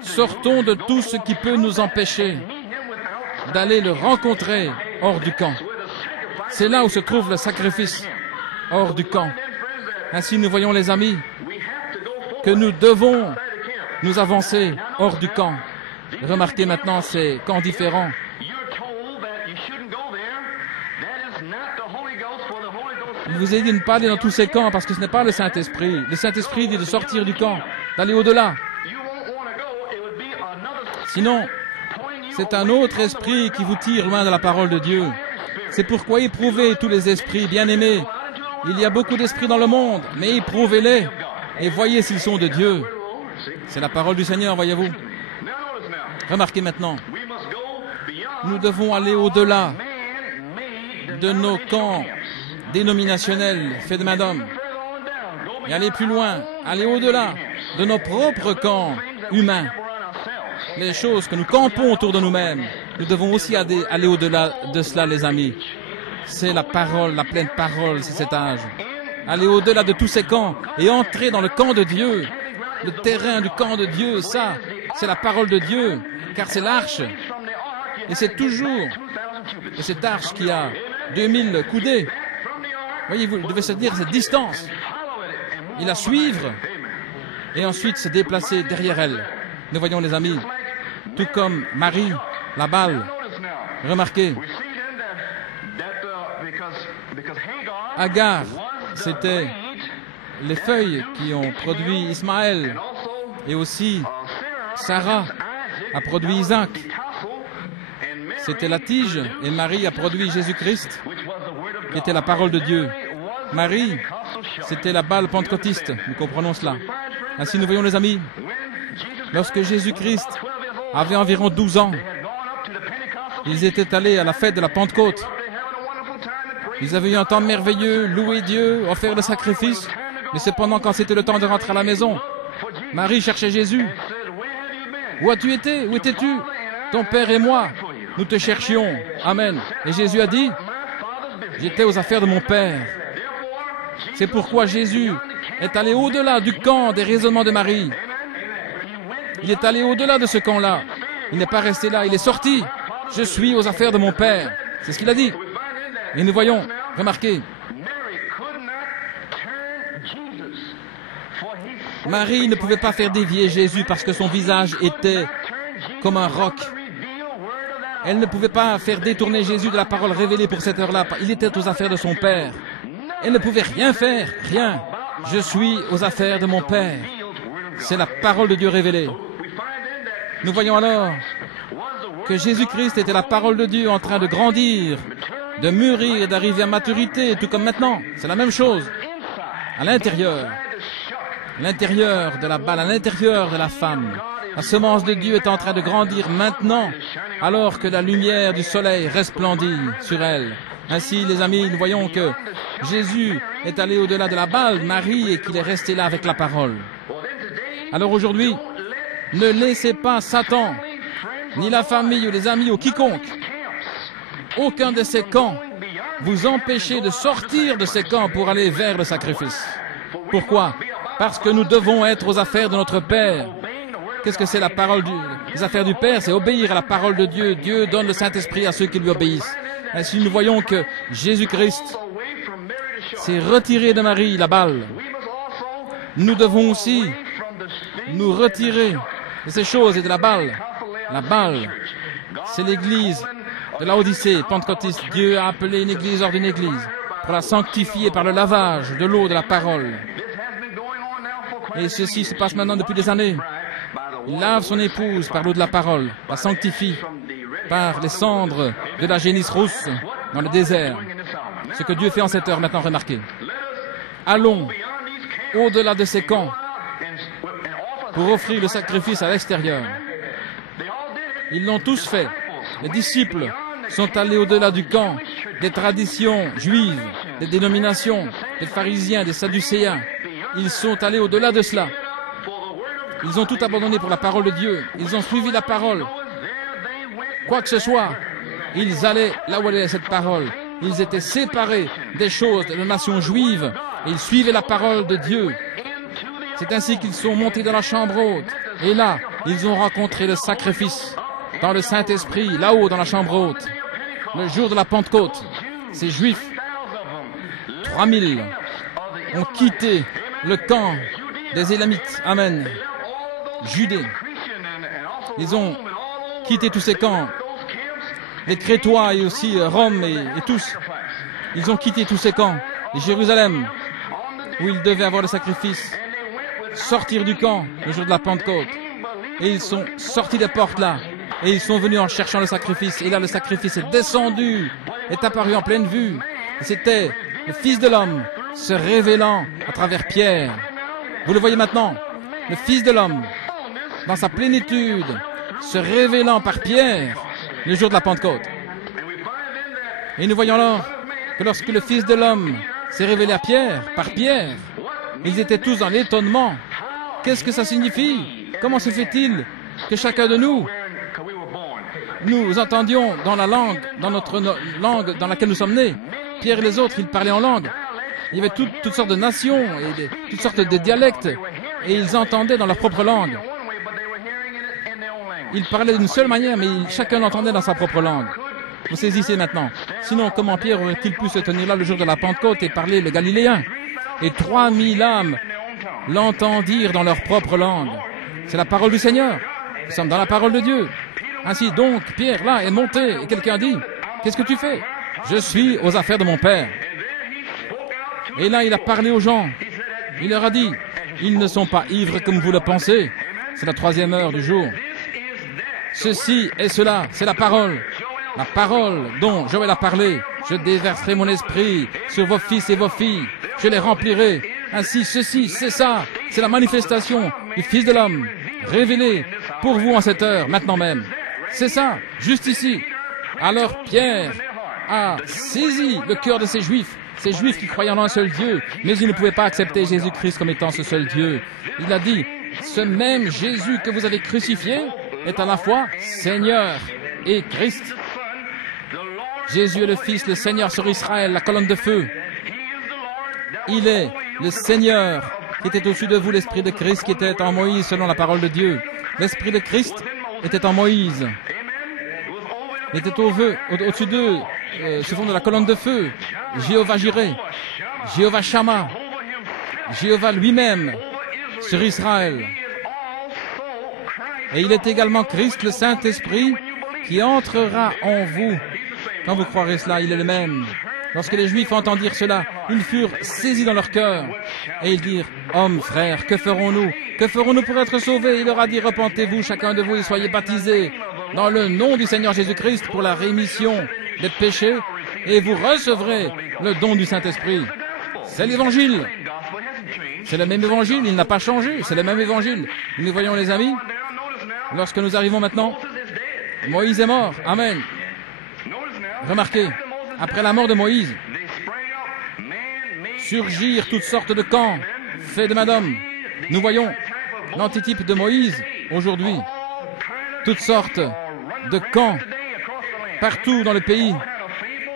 Sortons de tout ce qui peut nous empêcher d'aller le rencontrer hors du camp. C'est là où se trouve le sacrifice, hors du camp. Ainsi, nous voyons, les amis, que nous devons nous avancer hors du camp. Remarquez maintenant ces camps différents. Il vous est dit de ne pas aller dans tous ces camps parce que ce n'est pas le Saint-Esprit. Le Saint-Esprit dit de sortir du camp, d'aller au-delà. Sinon, c'est un autre esprit qui vous tire loin de la parole de Dieu. C'est pourquoi éprouvez tous les esprits, bien-aimés. Il y a beaucoup d'esprits dans le monde, mais éprouvez-les et voyez s'ils sont de Dieu. C'est la parole du Seigneur, voyez-vous. Remarquez maintenant, nous devons aller au-delà de nos camps dénominationnels faits de main d'homme et aller plus loin, aller au-delà de nos propres camps humains. Les choses que nous campons autour de nous-mêmes, nous devons aussi aller au-delà de cela, les amis. C'est la parole, la pleine parole, c'est cet âge. Aller au-delà de tous ces camps et entrer dans le camp de Dieu. Le terrain du camp de Dieu, ça, c'est la parole de Dieu, car c'est l'arche. Et c'est toujours, et cette arche qui a 2000 coudées, voyez-vous, il devait se dire cette distance. Il la suivre et ensuite se déplacer derrière elle. Nous voyons, les amis, tout comme Marie, la balle. Remarquez, Agar, c'était les feuilles qui ont produit Ismaël. Et aussi, Sarah a produit Isaac. C'était la tige, et Marie a produit Jésus-Christ, qui était la parole de Dieu. Marie, c'était la balle pentecôtiste. Nous comprenons cela. Ainsi, nous voyons, les amis, lorsque Jésus-Christ avait environ 12 ans, ils étaient allés à la fête de la Pentecôte. Ils avaient eu un temps merveilleux, loué Dieu, offert le sacrifice. Mais cependant, quand c'était le temps de rentrer à la maison, Marie cherchait Jésus. Où as-tu été? Où étais-tu? Ton père et moi, nous te cherchions. Amen. Et Jésus a dit, J'étais aux affaires de mon Père. C'est pourquoi Jésus est allé au-delà du camp des raisonnements de Marie. Il est allé au-delà de ce camp-là. Il n'est pas resté là, il est sorti. Je suis aux affaires de mon Père. C'est ce qu'il a dit. Et nous voyons, remarquez, Marie ne pouvait pas faire dévier Jésus parce que son visage était comme un roc. Elle ne pouvait pas faire détourner Jésus de la parole révélée pour cette heure-là. Il était aux affaires de son Père. Elle ne pouvait rien faire, rien. Je suis aux affaires de mon Père. C'est la parole de Dieu révélée. Nous voyons alors que Jésus-Christ était la parole de Dieu en train de grandir, de mûrir, d'arriver à maturité, tout comme maintenant. C'est la même chose. À l'intérieur de la balle, à l'intérieur de la femme. La semence de Dieu est en train de grandir maintenant, alors que la lumière du soleil resplendit sur elle. Ainsi, les amis, nous voyons que Jésus est allé au-delà de la balle, Marie, et qu'il est resté là avec la parole. Alors aujourd'hui, ne laissez pas Satan, ni la famille ou les amis ou quiconque, aucun de ces camps, vous empêcher de sortir de ces camps pour aller vers le sacrifice. Pourquoi? Parce que nous devons être aux affaires de notre Père. Qu'est-ce que c'est la parole les affaires du Père? C'est obéir à la parole de Dieu. Dieu donne le Saint-Esprit à ceux qui lui obéissent. Ainsi, nous voyons que Jésus-Christ s'est retiré de Marie, la balle. Nous devons aussi nous retirer de ces choses et de la balle. La balle, c'est l'église de Laodicée, pentecôtiste. Dieu a appelé une église hors d'une église pour la sanctifier par le lavage de l'eau de la parole. Et ceci se passe maintenant depuis des années. Il lave son épouse par l'eau de la parole, la sanctifie par les cendres de la génisse rousse dans le désert. Ce que Dieu fait en cette heure maintenant, remarquez. Allons au-delà de ces camps pour offrir le sacrifice à l'extérieur. Ils l'ont tous fait. Les disciples sont allés au-delà du camp des traditions juives, des dénominations, des pharisiens, des sadducéens. Ils sont allés au-delà de cela. Ils ont tout abandonné pour la parole de Dieu. Ils ont suivi la parole. Quoi que ce soit, ils allaient là où allait cette parole. Ils étaient séparés des choses de la nation juive et ils suivaient la parole de Dieu. C'est ainsi qu'ils sont montés dans la chambre haute. Et là, ils ont rencontré le sacrifice dans le Saint-Esprit, là-haut dans la chambre haute. Le jour de la Pentecôte, ces Juifs, 3000, ont quitté le camp des Élamites. Amen. Judée. Ils ont quitté tous ces camps. Les Crétois et aussi Rome et tous. Ils ont quitté tous ces camps. Et Jérusalem, où ils devaient avoir le sacrifice. Sortir du camp le jour de la Pentecôte. Et ils sont sortis des portes là. Et ils sont venus en cherchant le sacrifice. Et là, le sacrifice est descendu, est apparu en pleine vue. Et c'était le Fils de l'homme se révélant à travers Pierre. Vous le voyez maintenant, le Fils de l'homme, dans sa plénitude, se révélant par Pierre le jour de la Pentecôte. Et nous voyons alors que lorsque le Fils de l'homme s'est révélé à Pierre, par Pierre, ils étaient tous dans l'étonnement. Qu'est-ce que ça signifie? Comment se fait-il que chacun de nous entendions dans la langue, dans notre langue dans laquelle nous sommes nés? Pierre et les autres, ils parlaient en langue. Il y avait toutes sortes de nations et toutes sortes de dialectes et ils entendaient dans leur propre langue. Ils parlaient d'une seule manière, mais chacun l'entendait dans sa propre langue. Vous saisissez maintenant. Sinon, comment Pierre aurait-il pu se tenir là le jour de la Pentecôte et parler le galiléen? Et 3000 âmes l'entendirent dans leur propre langue. C'est la parole du Seigneur. Nous sommes dans la parole de Dieu. Ainsi donc, Pierre là est monté et quelqu'un dit, qu'est-ce que tu fais? Je suis aux affaires de mon Père. Et là, il a parlé aux gens. Il leur a dit, ils ne sont pas ivres comme vous le pensez. C'est la 3e heure du jour. Ceci et cela, c'est la parole. La parole dont Joël a parlé. Je déverserai mon esprit sur vos fils et vos filles. Je les remplirai. Ainsi, ceci, c'est ça. C'est la manifestation du Fils de l'homme, révélé pour vous en cette heure, maintenant même. C'est ça, juste ici. Alors Pierre a saisi le cœur de ces Juifs qui croyaient en un seul Dieu, mais ils ne pouvaient pas accepter Jésus-Christ comme étant ce seul Dieu. Il a dit, ce même Jésus que vous avez crucifié est à la fois Seigneur et Christ. Jésus est le Fils, le Seigneur sur Israël, la colonne de feu. Il est le Seigneur qui était au-dessus de vous, l'Esprit de Christ qui était en Moïse selon la parole de Dieu. L'Esprit de Christ était en Moïse. Il était au-dessus d'eux, sous fond de la colonne de feu. Jéhovah Jireh, Jéhovah Shammah, Jéhovah lui-même sur Israël. Et il est également Christ, le Saint-Esprit, qui entrera en vous. Quand vous croirez cela, il est le même. Lorsque les Juifs entendirent cela, ils furent saisis dans leur cœur. Et ils dirent, « Hommes, frères, que ferons-nous? Que ferons-nous pour être sauvés ?» Il leur a dit, « Repentez-vous, chacun de vous, et soyez baptisés dans le nom du Seigneur Jésus-Christ pour la rémission des péchés, et vous recevrez le don du Saint-Esprit. » C'est l'Évangile. C'est le même Évangile, il n'a pas changé, c'est le même Évangile. Nous voyons, les amis, lorsque nous arrivons maintenant, Moïse est mort. Amen. Remarquez, après la mort de Moïse, surgirent toutes sortes de camps faits de main d'homme. Nous voyons l'antitype de Moïse aujourd'hui. Toutes sortes de camps partout dans le pays.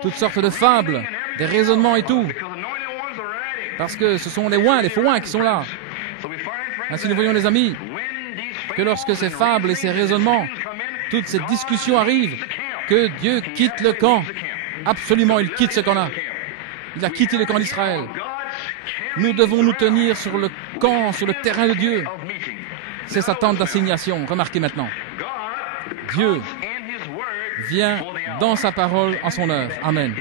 Toutes sortes de fables, des raisonnements et tout. Parce que ce sont les faux oins qui sont là. Ainsi nous voyons, les amis, que lorsque ces fables et ces raisonnements, toutes ces discussions arrivent, que Dieu quitte le camp. Absolument, il quitte ce camp-là. Il a quitté le camp d'Israël. Nous devons nous tenir sur le camp, sur le terrain de Dieu. C'est sa tente d'assignation. Remarquez maintenant. Dieu vient dans sa parole en son heure. Amen.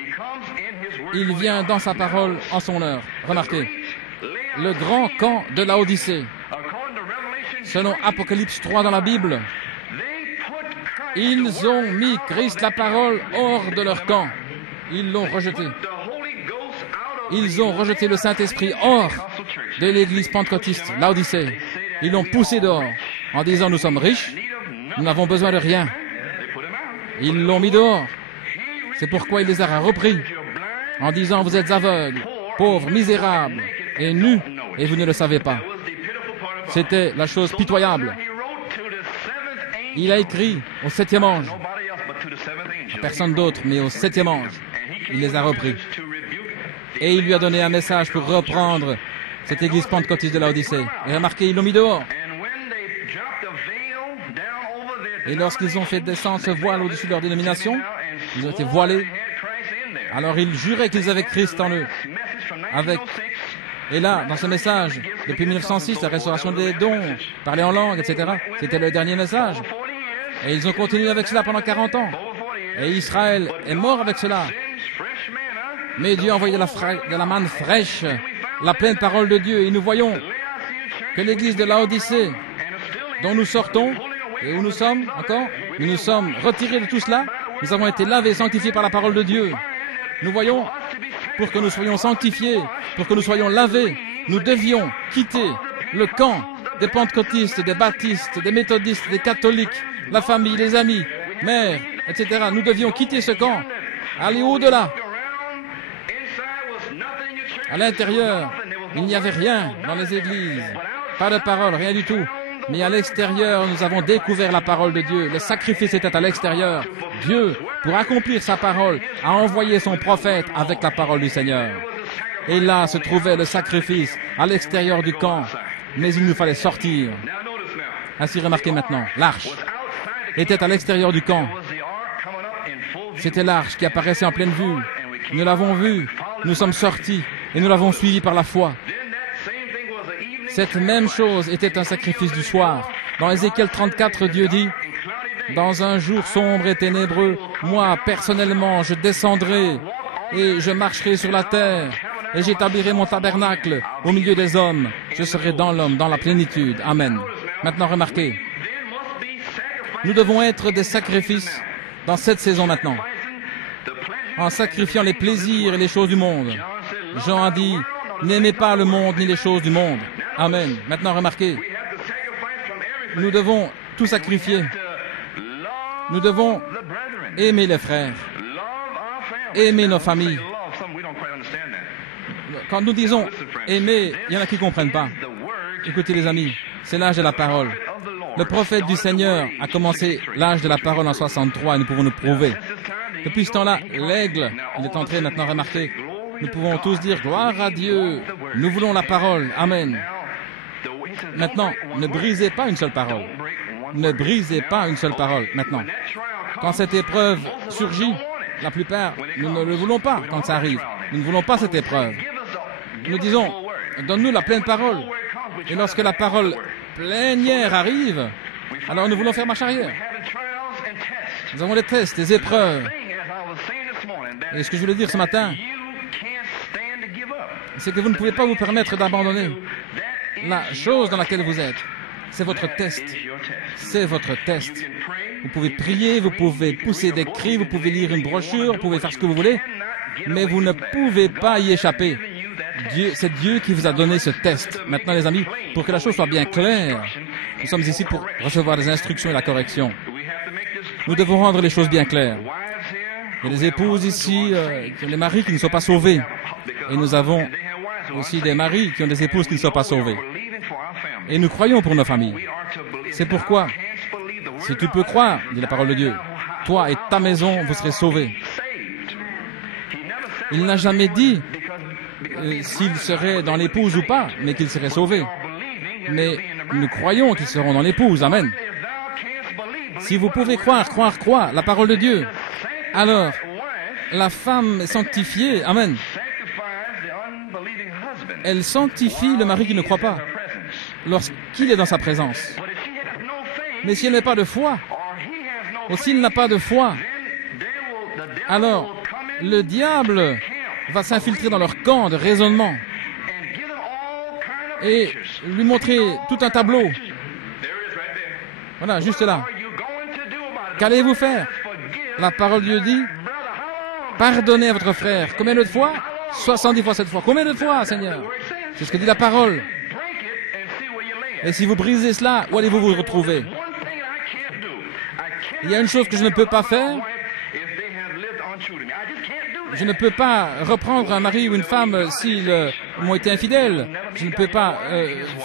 Il vient dans sa parole en son heure. Remarquez. Le grand camp de Laodicée. Selon Apocalypse 3 dans la Bible, ils ont mis Christ, la parole, hors de leur camp. Ils l'ont rejeté. Ils ont rejeté le Saint-Esprit hors de l'église pentecôtiste, Laodicée. Ils l'ont poussé dehors en disant, nous sommes riches, nous n'avons besoin de rien. Ils l'ont mis dehors. C'est pourquoi il les a repris en disant, vous êtes aveugles, pauvres, misérables et nus, et vous ne le savez pas. C'était la chose pitoyable. Il a écrit au 7e ange, à personne d'autre, mais au 7e ange. Il les a repris. Et il lui a donné un message pour reprendre cette église pentecôtiste de Laodicée. Et remarquez, ils l'ont mis dehors. Et lorsqu'ils ont fait descendre ce voile au-dessus de leur dénomination, ils ont été voilés. Alors ils juraient qu'ils avaient Christ en eux. Et là, dans ce message, depuis 1906, la restauration des dons, parler en langue, etc., c'était le dernier message. Et ils ont continué avec cela pendant 40 ans. Et Israël est mort avec cela. Mais Dieu a envoyé de la manne fraîche, la pleine parole de Dieu. Et nous voyons que l'église de Laodicée, dont nous sortons, et où nous sommes encore, nous nous sommes retirés de tout cela. Nous avons été lavés, sanctifiés par la parole de Dieu. Nous voyons, pour que nous soyons sanctifiés, pour que nous soyons lavés, nous devions quitter le camp des pentecôtistes, des baptistes, des méthodistes, des catholiques, la famille, les amis, mères, etc. Nous devions quitter ce camp, aller au-delà. À l'intérieur, il n'y avait rien dans les églises, pas de parole, rien du tout. Mais à l'extérieur, nous avons découvert la parole de Dieu. Le sacrifice était à l'extérieur. Dieu, pour accomplir sa parole, a envoyé son prophète avec la parole du Seigneur. Et là se trouvait le sacrifice à l'extérieur du camp. Mais il nous fallait sortir. Ainsi, remarquez maintenant, l'arche était à l'extérieur du camp. C'était l'arche qui apparaissait en pleine vue. Nous l'avons vue, nous sommes sortis et nous l'avons suivi par la foi. Cette même chose était un sacrifice du soir. Dans Ézéchiel 34, Dieu dit, « Dans un jour sombre et ténébreux, moi, personnellement, je descendrai et je marcherai sur la terre et j'établirai mon tabernacle au milieu des hommes. Je serai dans l'homme, dans la plénitude. Amen. » Maintenant, remarquez, nous devons être des sacrifices dans cette saison maintenant, en sacrifiant les plaisirs et les choses du monde. Jean a dit, « N'aimez pas le monde ni les choses du monde. » Amen. Maintenant, remarquez, nous devons tout sacrifier. Nous devons aimer les frères, aimer nos familles. Quand nous disons aimer, il y en a qui ne comprennent pas. Écoutez les amis, c'est l'âge de la parole. Le prophète du Seigneur a commencé l'âge de la parole en 63 et nous pouvons nous prouver. Depuis ce temps-là, l'aigle, il est entré maintenant, remarquez. Nous pouvons tous dire gloire à Dieu. Nous voulons la parole. Amen. Maintenant, ne brisez pas une seule parole. Ne brisez pas une seule parole. Maintenant, quand cette épreuve surgit, la plupart, nous ne le voulons pas quand ça arrive. Nous ne voulons pas cette épreuve. Nous disons, donne-nous la pleine parole. Et lorsque la parole plénière arrive, alors nous voulons faire marche arrière. Nous avons des tests, des épreuves. Et ce que je voulais dire ce matin, c'est que vous ne pouvez pas vous permettre d'abandonner la chose dans laquelle vous êtes. C'est votre test. C'est votre test. Vous pouvez prier, vous pouvez pousser des cris, vous pouvez lire une brochure, vous pouvez faire ce que vous voulez, mais vous ne pouvez pas y échapper. C'est Dieu qui vous a donné ce test. Maintenant, les amis, pour que la chose soit bien claire, nous sommes ici pour recevoir des instructions et la correction. Nous devons rendre les choses bien claires. Il y a des épouses ici, les maris qui ne sont pas sauvés. Et nous avons aussi des maris qui ont des épouses qui ne sont pas sauvées. Et nous croyons pour nos familles. C'est pourquoi, si tu peux croire, dit la parole de Dieu, toi et ta maison, vous serez sauvés. Il n'a jamais dit s'ils seraient dans l'épouse ou pas, mais qu'ils seraient sauvés. Mais nous croyons qu'ils seront dans l'épouse. Amen. Si vous pouvez croire la parole de Dieu, alors la femme est sanctifiée. Amen. Elle sanctifie le mari qui ne croit pas lorsqu'il est dans sa présence. Mais si elle n'a pas de foi, ou s'il n'a pas de foi, alors le diable va s'infiltrer dans leur camp de raisonnement et lui montrer tout un tableau. Voilà, juste là. Qu'allez-vous faire? La parole de Dieu dit, pardonnez à votre frère. Combien de fois? 70 fois 7 fois. Combien de fois, Seigneur? C'est ce que dit la parole. Et si vous brisez cela, où allez-vous vous retrouver? Il y a une chose que je ne peux pas faire. Je ne peux pas reprendre un mari ou une femme s'ils m'ont été infidèles. Je ne peux pas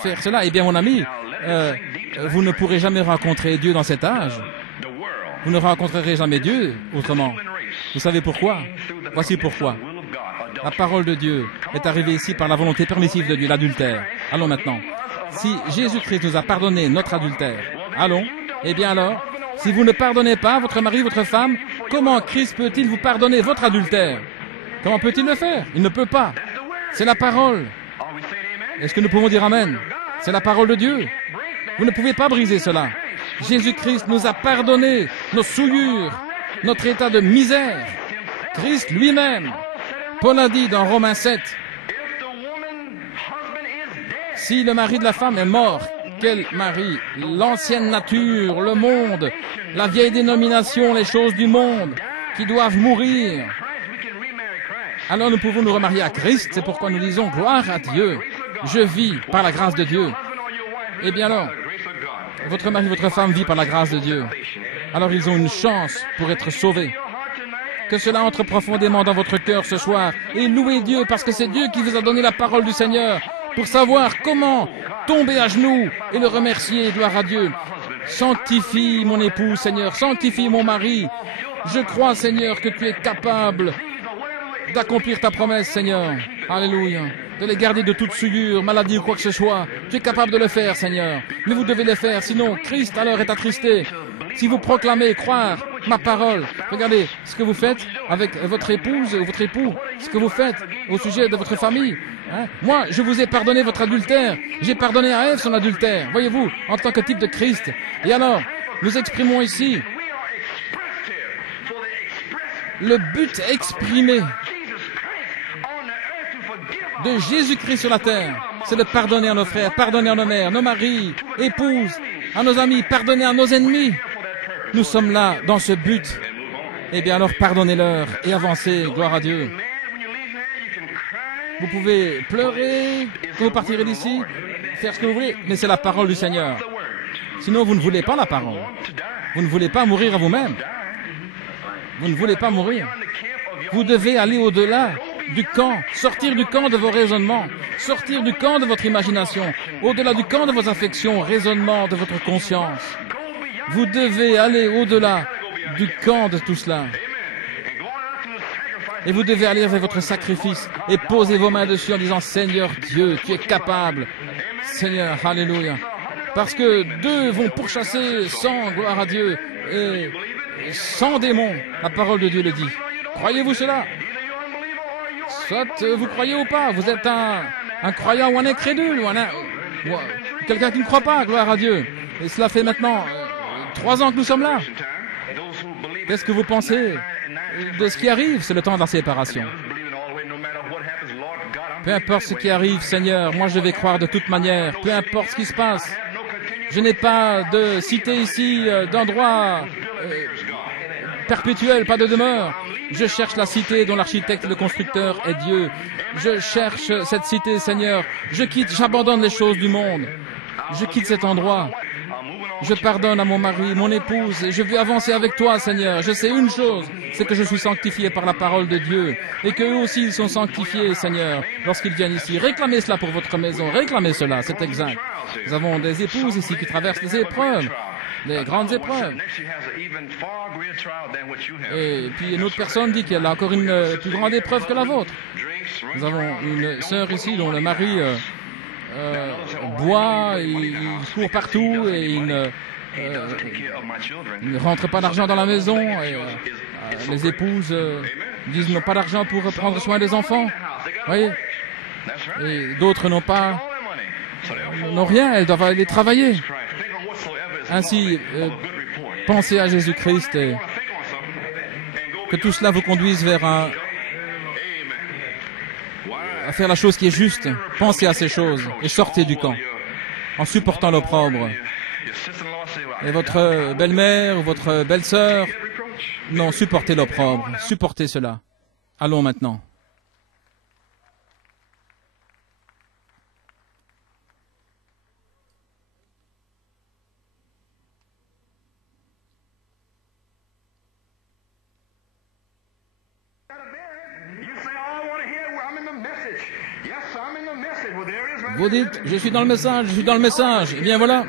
faire cela. Eh bien, mon ami, vous ne pourrez jamais rencontrer Dieu dans cet âge. Vous ne rencontrerez jamais Dieu autrement. Vous savez pourquoi? Voici pourquoi. La parole de Dieu est arrivée ici par la volonté permissive de Dieu, l'adultère. Allons maintenant. Si Jésus-Christ nous a pardonné notre adultère, allons. Eh bien alors, si vous ne pardonnez pas votre mari, votre femme, comment Christ peut-il vous pardonner votre adultère? Comment peut-il le faire? Il ne peut pas. C'est la parole. Est-ce que nous pouvons dire Amen? C'est la parole de Dieu. Vous ne pouvez pas briser cela. Jésus-Christ nous a pardonné nos souillures, notre état de misère. Christ lui-même. Paul a dit dans Romains 7, si le mari de la femme est mort, quel mari? L'ancienne nature, le monde, la vieille dénomination, les choses du monde, qui doivent mourir. Alors nous pouvons nous remarier à Christ, c'est pourquoi nous disons gloire à Dieu. Je vis par la grâce de Dieu. Eh bien alors, votre mari, votre femme vit par la grâce de Dieu. Alors ils ont une chance pour être sauvés. Que cela entre profondément dans votre cœur ce soir et louez Dieu parce que c'est Dieu qui vous a donné la parole du Seigneur pour savoir comment tomber à genoux et le remercier. Gloire à Dieu. Sanctifie mon époux, Seigneur. Sanctifie mon mari. Je crois, Seigneur, que tu es capable d'accomplir ta promesse, Seigneur. Alléluia. De les garder de toute souillure, maladie ou quoi que ce soit. Tu es capable de le faire, Seigneur. Mais vous devez le faire, sinon Christ alors est attristé. Si vous proclamez, croire ma parole, regardez ce que vous faites avec votre épouse ou votre époux, ce que vous faites au sujet de votre famille. Hein? Moi, je vous ai pardonné votre adultère. J'ai pardonné à Ève son adultère. Voyez-vous, en tant que type de Christ. Et alors, nous exprimons ici le but exprimé de Jésus-Christ sur la terre. C'est de pardonner à nos frères, pardonner à nos mères, nos maris, épouses, à nos amis, pardonner à nos ennemis. Nous sommes là dans ce but. Eh bien alors pardonnez-leur et avancez, gloire à Dieu. Vous pouvez pleurer quand vous partirez d'ici, faire ce que vous voulez, mais c'est la parole du Seigneur. Sinon vous ne voulez pas la parole. Vous ne voulez pas mourir à vous-même. Vous ne voulez pas mourir. Vous devez aller au-delà du camp, sortir du camp de vos raisonnements, sortir du camp de votre imagination, au-delà du camp de vos affections, raisonnements de votre conscience. Vous devez aller au-delà du camp de tout cela. Et vous devez aller vers votre sacrifice et poser vos mains dessus en disant, Seigneur Dieu, tu es capable. Seigneur, alléluia. Parce que 2 vont pourchasser 100, gloire à Dieu, et 100 démons. La parole de Dieu le dit. Croyez-vous cela? Soit vous croyez ou pas, vous êtes un croyant ou un incrédule, ou quelqu'un qui ne croit pas, gloire à Dieu. Et cela fait maintenant 3 ans que nous sommes là. Qu'est-ce que vous pensez de ce qui arrive? C'est le temps de la séparation. Peu importe ce qui arrive, Seigneur, moi je vais croire de toute manière, peu importe ce qui se passe. Je n'ai pas de cité ici, d'endroit perpétuel, pas de demeure. Je cherche la cité dont l'architecte et le constructeur est Dieu. Je cherche cette cité, Seigneur. Je quitte, j'abandonne les choses du monde. Je quitte cet endroit. Je pardonne à mon mari, mon épouse, et je veux avancer avec toi, Seigneur. Je sais une chose, c'est que je suis sanctifié par la parole de Dieu, et qu'eux aussi ils sont sanctifiés, Seigneur, lorsqu'ils viennent ici. Réclamez cela pour votre maison, réclamez cela, c'est exact. Nous avons des épouses ici qui traversent des épreuves, des grandes épreuves. Et puis une autre personne dit qu'elle a encore une plus grande épreuve que la vôtre. Nous avons une sœur ici dont le mari boit, il court partout et il ne rentre pas d'argent dans la maison. Et, les épouses disent n'ont pas d'argent pour prendre soin des enfants. Voyez. Et d'autres n'ont rien, elles doivent aller travailler. Ainsi, pensez à Jésus-Christ et que tout cela vous conduise vers à faire la chose qui est juste. Pensez à ces choses et sortez du camp en supportant l'opprobre. Et votre belle-mère ou votre belle-sœur, non, supportez l'opprobre, supportez cela. Allons maintenant. Vous dites, je suis dans le message, je suis dans le message. Eh bien voilà,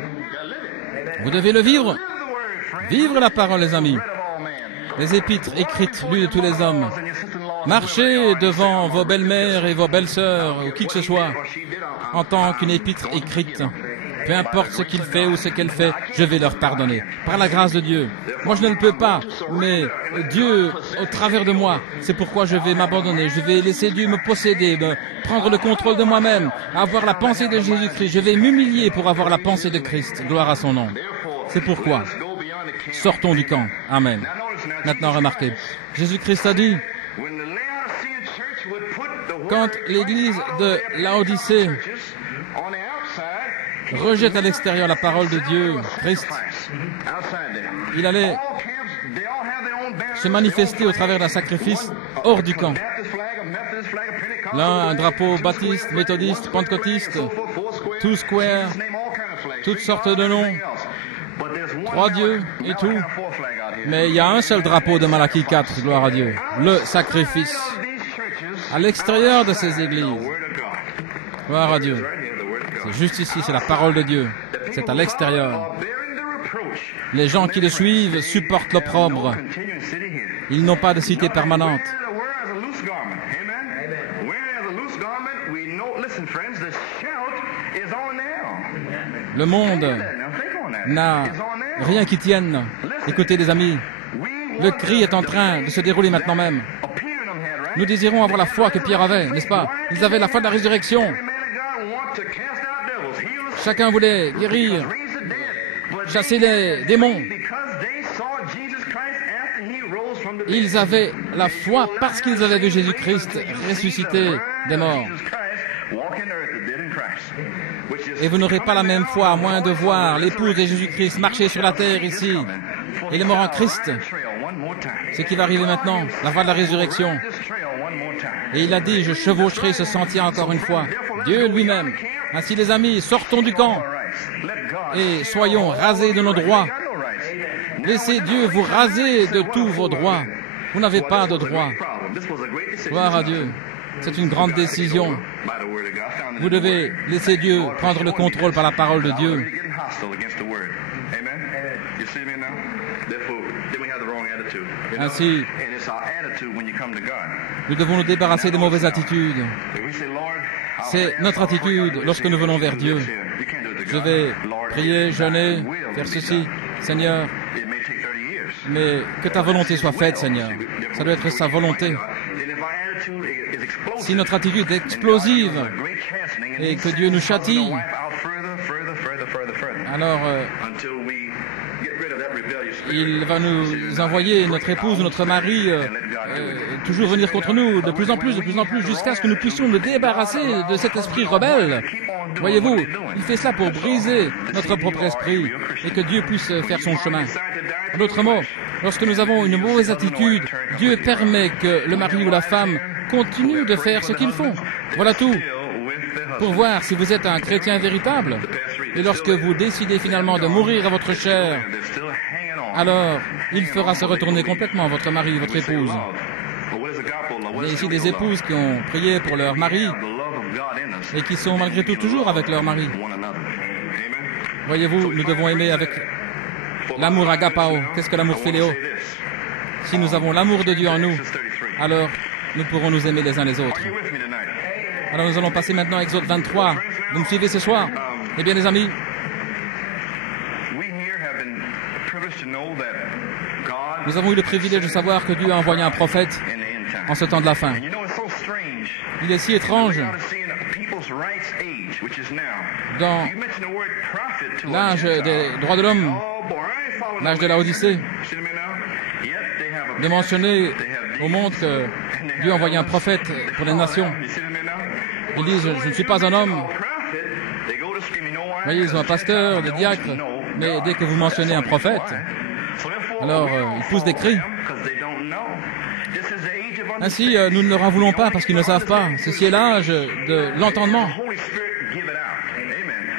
vous devez le vivre. Vivre la parole, les amis. Les épîtres écrites, lues de tous les hommes. Marchez devant vos belles-mères et vos belles-sœurs, ou qui que ce soit, en tant qu'une épître écrite. Peu importe ce qu'il fait ou ce qu'elle fait, je vais leur pardonner. Par la grâce de Dieu. Moi, je ne le peux pas, mais Dieu, au travers de moi, c'est pourquoi je vais m'abandonner. Je vais laisser Dieu me posséder, me prendre le contrôle de moi-même, avoir la pensée de Jésus-Christ. Je vais m'humilier pour avoir la pensée de Christ. Gloire à son nom. C'est pourquoi. Sortons du camp. Amen. Maintenant, remarquez. Jésus-Christ a dit, quand l'église de Laodicée rejette à l'extérieur la parole de Dieu, Christ, il allait se manifester au travers d'un sacrifice hors du camp. Là, un drapeau baptiste, méthodiste, pentecôtiste, Two Square, toutes sortes de noms, 3 dieux et tout. Mais il y a un seul drapeau de Malachie 4, gloire à Dieu, le sacrifice. À l'extérieur de ces églises, gloire à Dieu. C'est juste ici, c'est la parole de Dieu. C'est à l'extérieur. Les gens qui le suivent supportent l'opprobre. Ils n'ont pas de cité permanente. Le monde n'a rien qui tienne. Écoutez les amis, le cri est en train de se dérouler maintenant même. Nous désirons avoir la foi que Pierre avait, n'est-ce pas? Ils avaient la foi de la résurrection. Chacun voulait guérir, chasser les démons. Ils avaient la foi parce qu'ils avaient vu Jésus-Christ ressuscité des morts. Et vous n'aurez pas la même foi à moins de voir l'épouse de Jésus-Christ marcher sur la terre ici. Il est mort en Christ. Ce qui va arriver maintenant, la voie de la résurrection. Et il a dit, je chevaucherai ce sentier encore une fois. Dieu lui-même. Ainsi les amis, sortons du camp et soyons rasés de nos droits. Laissez Dieu vous raser de tous vos droits. Vous n'avez pas de droits. Gloire à Dieu. C'est une grande décision. Vous devez laisser Dieu prendre le contrôle par la parole de Dieu. Ainsi, nous devons nous débarrasser des mauvaises attitudes. C'est notre attitude lorsque nous venons vers Dieu. Je vais prier, jeûner, faire ceci, Seigneur, mais que ta volonté soit faite, Seigneur. Ça doit être sa volonté. Si notre attitude est explosive et que Dieu nous châtie, alors il va nous envoyer notre épouse ou notre mari toujours venir contre nous de plus en plus, jusqu'à ce que nous puissions nous débarrasser de cet esprit rebelle. Voyez-vous, il fait cela pour briser notre propre esprit et que Dieu puisse faire son chemin. En d'autres mots, lorsque nous avons une mauvaise attitude, Dieu permet que le mari ou la femme continue de faire ce qu'ils font. Voilà tout. Pour voir si vous êtes un chrétien véritable. Et lorsque vous décidez finalement de mourir à votre chair, alors il fera se retourner complètement votre mari, votre épouse. Il y a ici des épouses qui ont prié pour leur mari et qui sont malgré tout toujours avec leur mari. Voyez-vous, nous devons aimer avec l'amour agapao. Qu'est-ce que l'amour philéo? Si nous avons l'amour de Dieu en nous, alors nous pourrons nous aimer les uns les autres. Alors nous allons passer maintenant à Exode 23. Vous me suivez ce soir? Eh bien les amis, nous avons eu le privilège de savoir que Dieu a envoyé un prophète en ce temps de la fin. Il est si étrange dans l'âge des droits de l'homme, l'âge de la Odyssée, de mentionner au monde que Dieu a envoyé un prophète pour les nations. Ils disent, je ne suis pas un homme. Vous voyez, ils ont un pasteur, des diacres, mais dès que vous mentionnez un prophète, alors ils poussent des cris. Ainsi, nous ne leur en voulons pas parce qu'ils ne savent pas. Ceci est l'âge de l'entendement.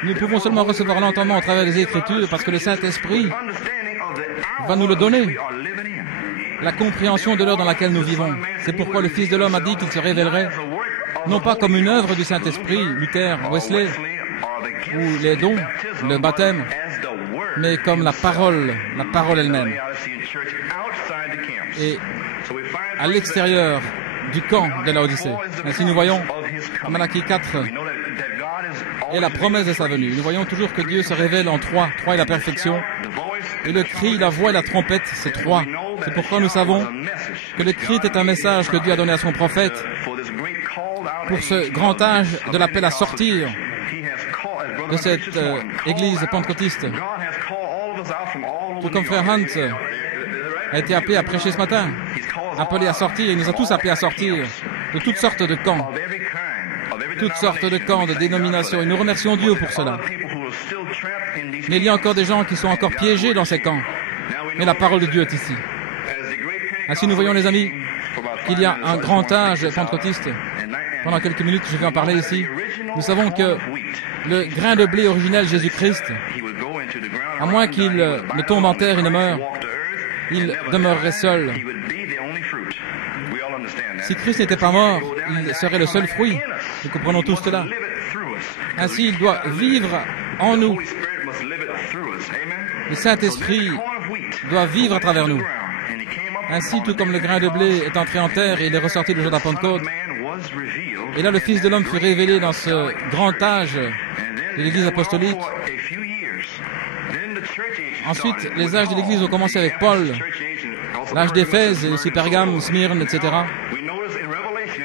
Nous pouvons seulement recevoir l'entendement à travers les Écritures parce que le Saint-Esprit va nous le donner. La compréhension de l'heure dans laquelle nous vivons. C'est pourquoi le Fils de l'homme a dit qu'il se révélerait, non pas comme une œuvre du Saint-Esprit, Luther, Wesley, ou les dons, le baptême, mais comme la parole elle-même. Et à l'extérieur du camp de la Odyssée. Ainsi nous voyons, en Malachie 4, et la promesse de sa venue. Nous voyons toujours que Dieu se révèle en trois. Trois est la perfection. Et le cri, la voix et la trompette, c'est trois. C'est pourquoi nous savons que le cri est un message que Dieu a donné à son prophète pour ce grand âge de l'appel à sortir de cette église pentecôtiste. Tout comme frère Hunt a été appelé à prêcher ce matin, appelé à sortir, il nous a tous appelés à sortir de toutes sortes de camps, de dénominations, et nous remercions Dieu pour cela. Mais il y a encore des gens qui sont encore piégés dans ces camps, mais la parole de Dieu est ici. Ainsi nous voyons les amis, qu'il y a un grand âge pentecôtiste. Pendant quelques minutes, je vais en parler ici. Nous savons que le grain de blé originel Jésus-Christ, à moins qu'il ne tombe en terre et ne meure, il demeurerait seul. Si Christ n'était pas mort, il serait le seul fruit. Nous comprenons tous cela. Ainsi, il doit vivre en nous. Le Saint-Esprit doit vivre à travers nous. Ainsi, tout comme le grain de blé est entré en terre et il est ressorti le jour de la Pentecôte, et là, le Fils de l'homme fut révélé dans ce grand âge de l'Église apostolique. Ensuite, les âges de l'Église ont commencé avec Paul, l'âge d'Éphèse, et aussi Pergame, Smyrne, etc.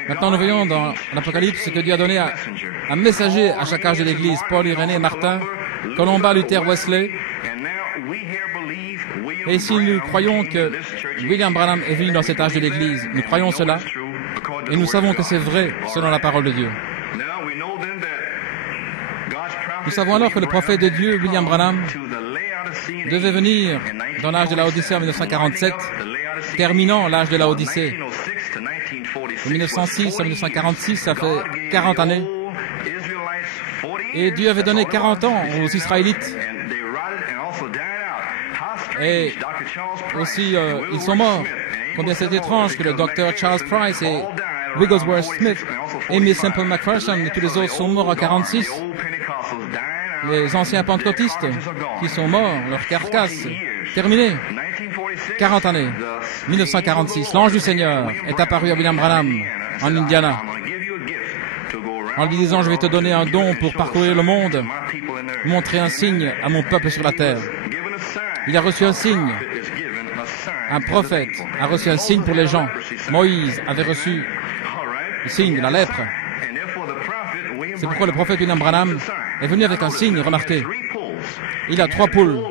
Maintenant, nous voyons dans l'Apocalypse que Dieu a donné un messager à chaque âge de l'Église. Paul, Irénée, Martin, Colomba, Luther, Wesley. Et ici, nous croyons que William Branham est venu dans cet âge de l'Église. Nous croyons cela. Et nous savons que c'est vrai selon la parole de Dieu. Nous savons alors que le prophète de Dieu, William Branham, devait venir dans l'âge de la Odyssée en 1947, terminant l'âge de la Odyssée. De 1906 à 1946, ça fait 40 années. Et Dieu avait donné 40 ans aux Israélites. Et aussi, ils sont morts. Combien c'est étrange que le docteur Charles Price et Wigglesworth Smith, Amy Semple McPherson et tous les autres sont morts à 46. les anciens pentecôtistes qui sont morts, leur carcasse terminée. 40 années. 1946, l'ange du Seigneur est apparu à William Branham en Indiana en lui disant: je vais te donner un don pour parcourir le monde, montrer un signe à mon peuple sur la terre. Il a reçu un signe. Un prophète a reçu un signe pour les gens. Moïse avait reçu le signe, la lèpre. C'est pourquoi le prophète William Branham est venu avec un signe, remarquez. Il a 3 poules.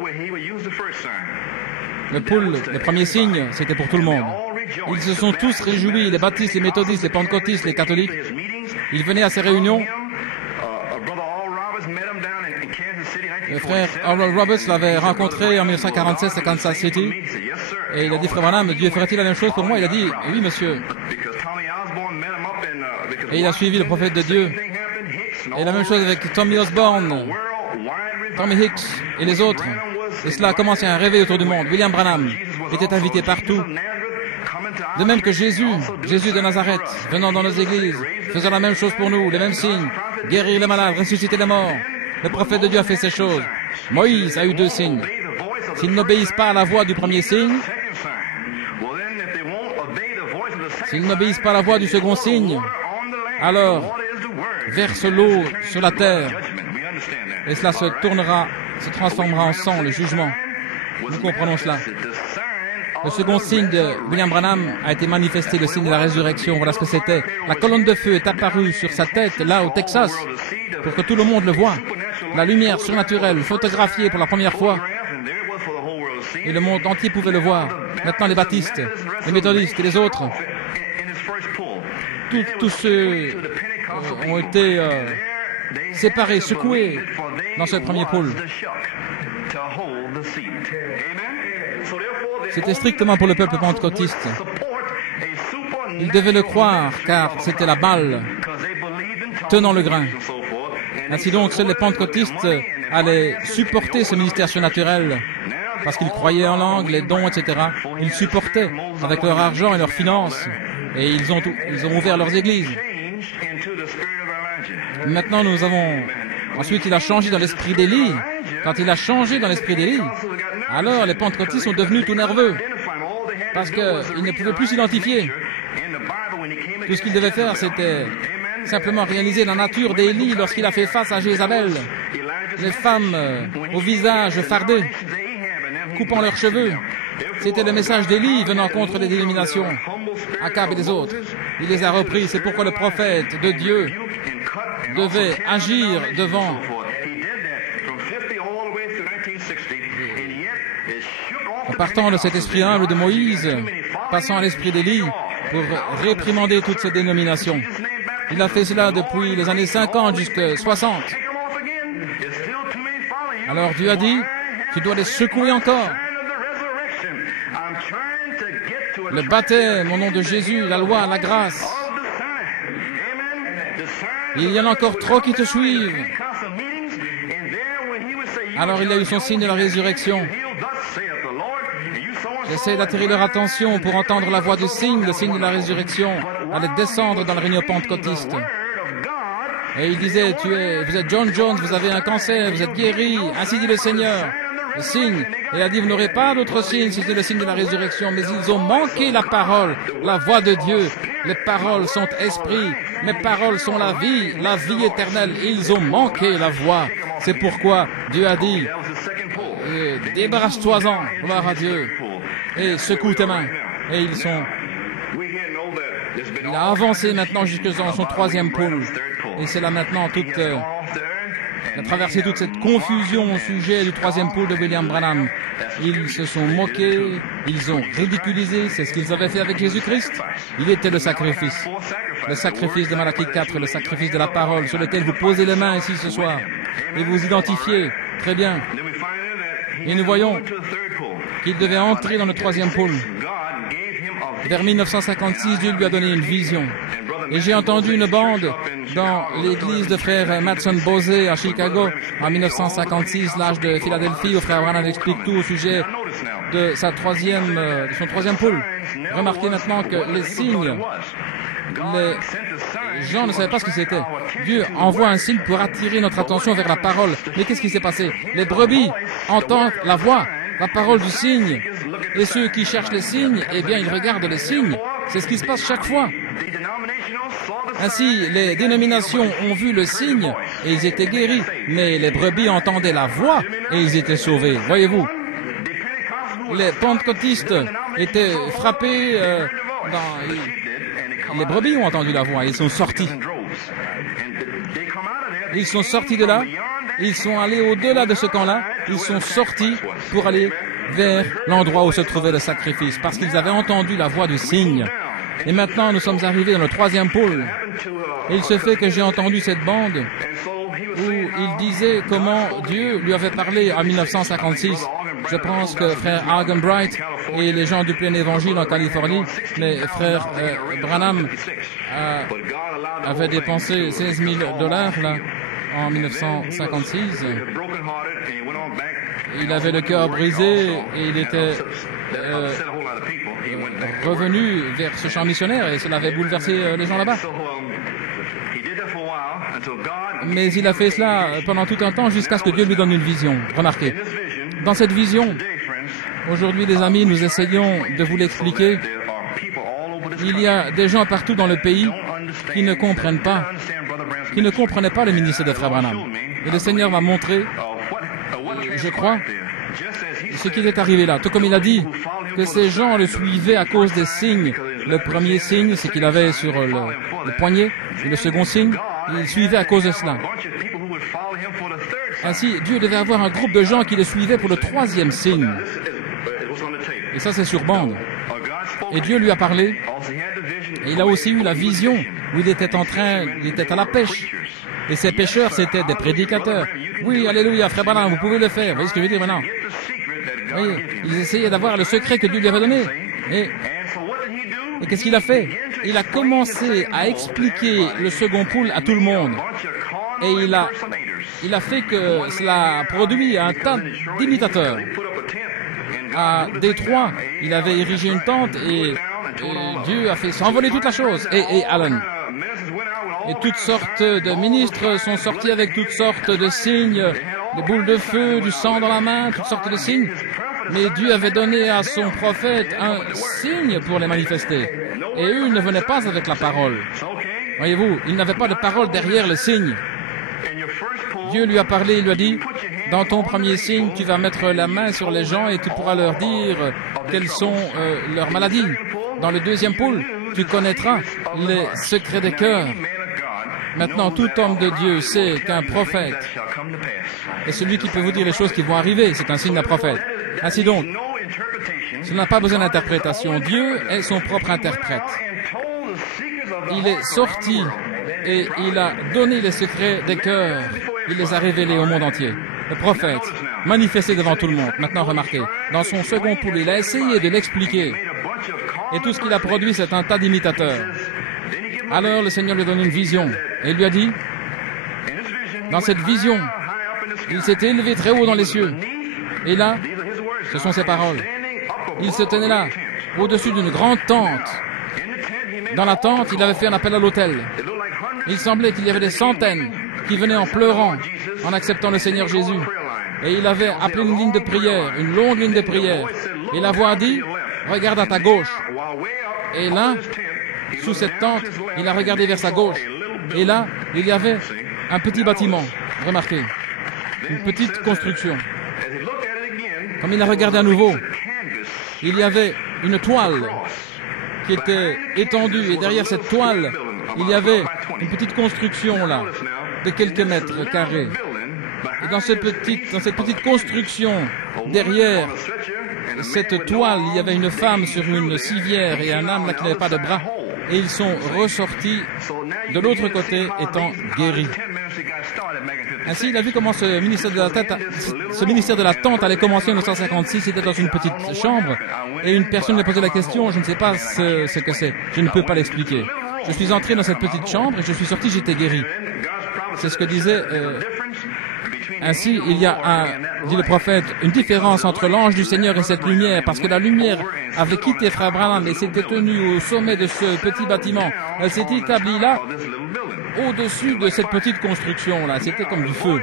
Le premier signe, c'était pour tout le monde. Ils se sont tous réjouis, les baptistes, les méthodistes, les pentecôtistes, les catholiques. Ils venaient à ces réunions. Le frère Oral Roberts l'avait rencontré en 1947 à Kansas City. Et il a dit: frère Branham, Dieu ferait-il la même chose pour moi? Il a dit: oui, monsieur. Et il a suivi le prophète de Dieu. Et la même chose avec Tommy Osborne, Tommy Hicks et les autres. Et cela a commencé un réveil autour du monde. William Branham était invité partout. De même que Jésus de Nazareth, venant dans nos églises, faisant la même chose pour nous, les mêmes signes, guérir les malades, ressusciter les morts. Le prophète de Dieu a fait ces choses. Moïse a eu 2 signes. S'ils n'obéissent pas à la voix du premier signe, s'ils n'obéissent pas à la voix du second signe, alors verse l'eau sur la terre et cela se transformera en sang, le jugement. Nous comprenons cela. Le second signe de William Branham a été manifesté, le signe de la résurrection. Voilà ce que c'était. La colonne de feu est apparue sur sa tête, là au Texas, pour que tout le monde le voie. La lumière surnaturelle, photographiée pour la première fois. Et le monde entier pouvait le voir. Maintenant, les baptistes, les méthodistes et les autres, tous ceux ont été séparés, secoués dans ce premier pôle. C'était strictement pour le peuple pentecôtiste. Ils devaient le croire, car c'était la balle tenant le grain. Ainsi donc, seuls les pentecôtistes allaient supporter ce ministère surnaturel, parce qu'ils croyaient en langue, les dons, etc. Ils supportaient avec leur argent et leurs finances, et ils ont ouvert leurs églises. Maintenant, nous avons... Ensuite, il a changé dans l'esprit d'Élie. Quand il a changé dans l'esprit d'Élie, alors les pentecôtistes sont devenus tout nerveux, parce qu'ils ne pouvaient plus s'identifier. Tout ce qu'ils devaient faire, c'était simplement réaliser la nature d'Élie lorsqu'il a fait face à Jézabel. Les femmes au visage fardé, coupant leurs cheveux. C'était le message d'Élie venant contre les dénominations, Akab et les autres. Il les a repris. C'est pourquoi le prophète de Dieu devait agir devant. En partant de cet esprit humble de Moïse, passant à l'esprit d'Élie, pour réprimander toutes ces dénominations. Il a fait cela depuis les années 50 jusqu'à 60. Alors Dieu a dit, tu dois les secouer encore. Le baptême au nom de Jésus, la loi, la grâce. Il y en a encore trop qui te suivent. Alors il a eu son signe de la résurrection. J'essaie d'attirer leur attention pour entendre la voix du signe, le signe de la résurrection, allait descendre dans le réunion pentecôtiste. Et il disait, vous êtes John Jones, vous avez un cancer, vous êtes guéri, ainsi dit le Seigneur. Le signe. Et il a dit, vous n'aurez pas d'autre signe si c'est le signe de la résurrection, mais ils ont manqué la parole, la voix de Dieu. Les paroles sont esprit, mes paroles sont la vie éternelle. Ils ont manqué la voix. C'est pourquoi Dieu a dit, débarrasse-toi-en, gloire à Dieu, et secoue tes mains. Et il a avancé maintenant jusque dans son 3e pôle. Et c'est là maintenant il a traversé toute cette confusion au sujet du 3e pôle de William Branham. Ils se sont moqués, ils ont ridiculisé, c'est ce qu'ils avaient fait avec Jésus-Christ. Il était le sacrifice de Malachie 4, le sacrifice de la parole, sur lequel vous posez les mains ici ce soir, et vous identifiez très bien. Et nous voyons qu'il devait entrer dans le 3e pôle. Vers 1956, Dieu lui a donné une vision. Et j'ai entendu une bande dans l'église de frère Matson Bosé à Chicago en 1956, l'âge de Philadelphie, où frère Branham explique tout au sujet de son 3e pôle. Remarquez maintenant que les signes, gens ne savaient pas ce que c'était. Dieu envoie un signe pour attirer notre attention vers la parole. Mais qu'est-ce qui s'est passé? Les brebis entendent la voix, la parole du signe. Et ceux qui cherchent les signes, eh bien, ils regardent les signes. C'est ce qui se passe chaque fois. Ainsi, les dénominations ont vu le signe et ils étaient guéris. Mais les brebis entendaient la voix et ils étaient sauvés. Voyez-vous, les pentecôtistes étaient frappés les brebis ont entendu la voix. Ils sont sortis. Ils sont sortis de là. Ils sont allés au-delà de ce camp-là. Ils sont sortis pour aller vers l'endroit où se trouvait le sacrifice, parce qu'ils avaient entendu la voix du signe. Et maintenant, nous sommes arrivés dans le 3e pôle. Et il se fait que j'ai entendu cette bande où il disait comment Dieu lui avait parlé en 1956. Je pense que frère Argenbright et les gens du plein évangile en Californie, les frères Branham avaient dépensé $16 000 là, en 1956. Il avait le cœur brisé et il était revenu vers ce champ missionnaire et cela avait bouleversé les gens là-bas. Mais il a fait cela pendant tout un temps jusqu'à ce que Dieu lui donne une vision. Remarquez, dans cette vision, aujourd'hui les amis, nous essayons de vous l'expliquer. Il y a des gens partout dans le pays qui ne comprennent pas, qui ne comprenaient pas le ministère de Frère Branham. Et le Seigneur va montrer, je crois, ce qui est arrivé là. Tout comme il a dit que ces gens le suivaient à cause des signes. Le premier signe, c'est qu'il avait sur le poignet. Et le second signe, il suivait à cause de cela. Ainsi, Dieu devait avoir un groupe de gens qui le suivaient pour le 3e signe. Et ça, c'est sur bande. Et Dieu lui a parlé. Et il a aussi eu la vision où il était à la pêche. Et ces pêcheurs, c'était des prédicateurs. Oui, alléluia, frère Branham, vous pouvez le faire. Vous voyez ce que je veux dire maintenant? Oui, ils essayaient d'avoir le secret que Dieu lui avait donné. Et qu'est-ce qu'il a fait? Il a commencé à expliquer le second pôle à tout le monde. Et il a fait que cela a produit un tas d'imitateurs. À Détroit, il avait érigé une tente et Dieu a fait s'envoler toute la chose. Et Alan. Et toutes sortes de ministres sont sortis avec toutes sortes de signes, des boules de feu, du sang dans la main, toutes sortes de signes. Mais Dieu avait donné à son prophète un signe pour les manifester. Et eux ne venaient pas avec la parole. Voyez-vous, il n'avait pas de parole derrière le signe. Dieu lui a parlé, il lui a dit, dans ton premier signe, tu vas mettre la main sur les gens et tu pourras leur dire quelles sont leurs maladies. Dans le 2e pôle, tu connaîtras les secrets des cœurs. Maintenant, tout homme de Dieu sait qu'un prophète est celui qui peut vous dire les choses qui vont arriver. C'est un signe d'un prophète. Ainsi donc, cela n'a pas besoin d'interprétation. Dieu est son propre interprète. Il est sorti et il a donné les secrets des cœurs. Il les a révélés au monde entier. Le prophète, manifesté devant tout le monde. Maintenant, remarquez, dans son second pôle, il a essayé de l'expliquer. Et tout ce qu'il a produit, c'est un tas d'imitateurs. Alors, le Seigneur lui donne une vision. Et il lui a dit, dans cette vision, il s'est élevé très haut dans les cieux. Et là, ce sont ses paroles. Il se tenait là, au-dessus d'une grande tente. Dans la tente, il avait fait un appel à l'autel. Il semblait qu'il y avait des centaines qui venaient en pleurant, en acceptant le Seigneur Jésus. Et il avait appelé une ligne de prière, une longue ligne de prière. Et la voix a dit, regarde à ta gauche. Et là, sous cette tente, il a regardé vers sa gauche. Et là, il y avait un petit bâtiment. Remarquez, une petite construction. Comme il a regardé à nouveau, il y avait une toile qui était étendue. Et derrière cette toile, il y avait une petite construction là, de quelques mètres carrés. Et dans cette petite construction, derrière cette toile, il y avait une femme sur une civière et un âne là qui n'avait pas de bras. Et ils sont ressortis de l'autre côté étant guéris. Ainsi, il a vu comment ce ministère de la tente allait commencer en 1956. C'était dans une petite chambre. Et une personne lui a posé la question, je ne sais pas ce que c'est. Je ne peux pas l'expliquer. Je suis entré dans cette petite chambre et je suis sorti, j'étais guéri. C'est ce que disait Ainsi, il y a, dit le prophète, une différence entre l'ange du Seigneur et cette lumière, parce que la lumière avait quitté Frère Branham et s'était tenue au sommet de ce petit bâtiment. Elle s'est établie là, au-dessus de cette petite construction-là. C'était comme du feu.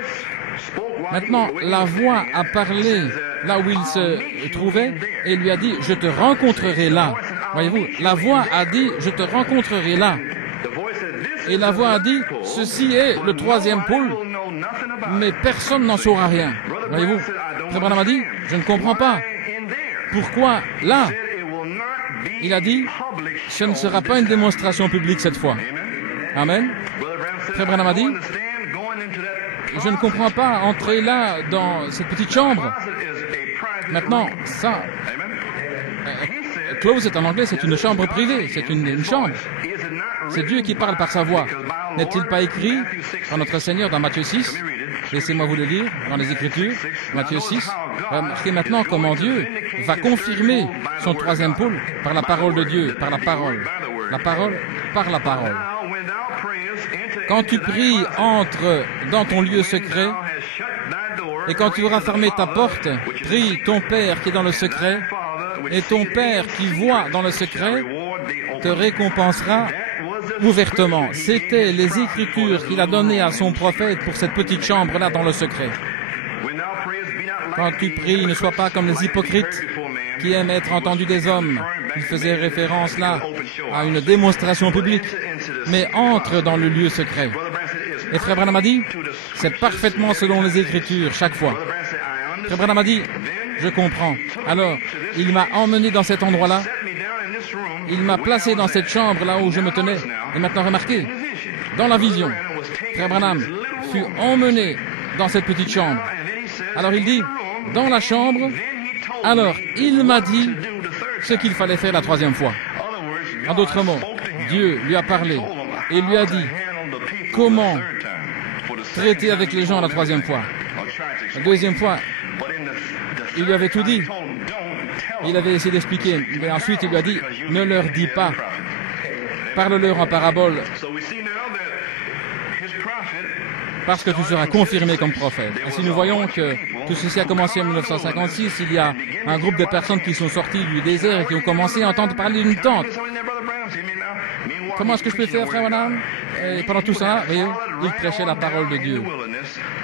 Maintenant, la voix a parlé là où il se trouvait et lui a dit, je te rencontrerai là. Voyez-vous, la voix a dit, je te rencontrerai là. Et la voix a dit, ceci est le troisième pôle, mais personne n'en saura rien. Voyez-vous, Frère Branham a dit, je ne comprends pas. Pourquoi là? Il a dit, ce ne sera pas une démonstration publique cette fois. Amen. Frère Branham a dit, je ne comprends pas entrer là dans cette petite chambre. Maintenant, ça, closet en anglais, c'est une chambre privée, c'est une chambre. C'est Dieu qui parle par sa voix. N'est-il pas écrit par notre Seigneur dans Matthieu 6? Laissez-moi vous le lire, dans les Écritures, Matthieu 6. Remarquez maintenant comment Dieu va confirmer son troisième pôle par la parole de Dieu, par la parole. La parole, par la parole. Quand tu pries, entre dans ton lieu secret, et quand tu auras fermé ta porte, prie ton Père qui est dans le secret, et ton Père qui voit dans le secret te récompensera ouvertement. C'était les Écritures qu'il a données à son prophète pour cette petite chambre-là dans le secret. Quand tu pries, ne sois pas comme les hypocrites qui aiment être entendus des hommes. Il faisait référence là à une démonstration publique, mais entre dans le lieu secret. Et Frère Branham a dit, c'est parfaitement selon les Écritures, chaque fois. Frère Branham a dit, je comprends. Alors, il m'a emmené dans cet endroit-là. Il m'a placé dans cette chambre là où je me tenais. Et maintenant, remarquez, dans la vision, Frère Branham fut emmené dans cette petite chambre. Alors il dit, dans la chambre, alors il m'a dit ce qu'il fallait faire la troisième fois. En d'autres mots, Dieu lui a parlé et lui a dit comment traiter avec les gens la troisième fois. La deuxième fois, il lui avait tout dit. Il avait essayé d'expliquer, mais ensuite il lui a dit, ne leur dis pas, parle-leur en parabole, parce que tu seras confirmé comme prophète. Ainsi nous voyons que tout ceci a commencé en 1956, il y a un groupe de personnes qui sont sorties du désert et qui ont commencé à entendre parler d'une tente. Comment est-ce que je peux faire, Frère Branham? Et pendant tout ça, voyez, ils prêchaient la parole de Dieu.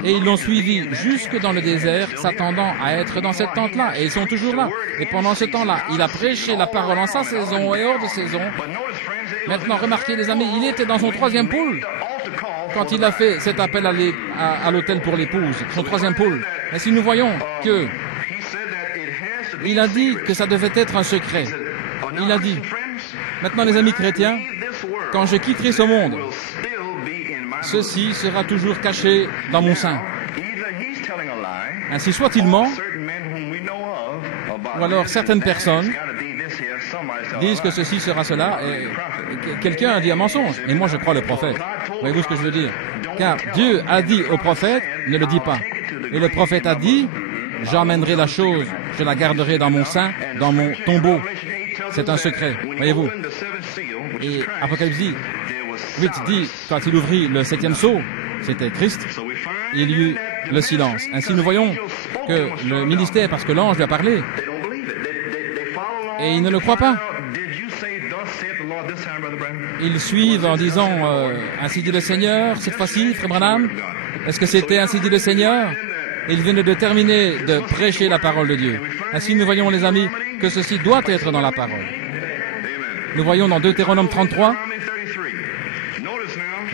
Et ils l'ont suivi jusque dans le désert, s'attendant à être dans cette tente-là. Et ils sont toujours là. Et pendant ce temps-là, il a prêché la parole en sa saison et hors de saison. Maintenant, remarquez les amis, il était dans son troisième pôle quand il a fait cet appel à l'hôtel pour l'épouse, son troisième pôle. Et si nous voyons que il a dit que ça devait être un secret. Il a dit, maintenant les amis chrétiens, quand je quitterai ce monde, ceci sera toujours caché dans mon sein. Ainsi soit il ment, ou alors certaines personnes disent que ceci sera cela, et quelqu'un a dit un mensonge. Et moi je crois le prophète. Voyez-vous ce que je veux dire? Car Dieu a dit au prophète, ne le dis pas. Et le prophète a dit, j'emmènerai la chose, je la garderai dans mon sein, dans mon tombeau. C'est un secret, voyez-vous. Et Apocalypse 8 dit, quand il ouvrit le 7e sceau, c'était Christ, il y eut le silence. Ainsi nous voyons que le ministère, parce que l'ange lui a parlé, et ils ne le croient pas. Ils suivent en disant, ainsi dit le Seigneur, cette fois-ci, Frère Branham, est-ce que c'était ainsi dit le Seigneur? Et ils viennent de terminer de prêcher la parole de Dieu. Ainsi nous voyons, les amis, que ceci doit être dans la parole. Nous voyons dans Deutéronome 33,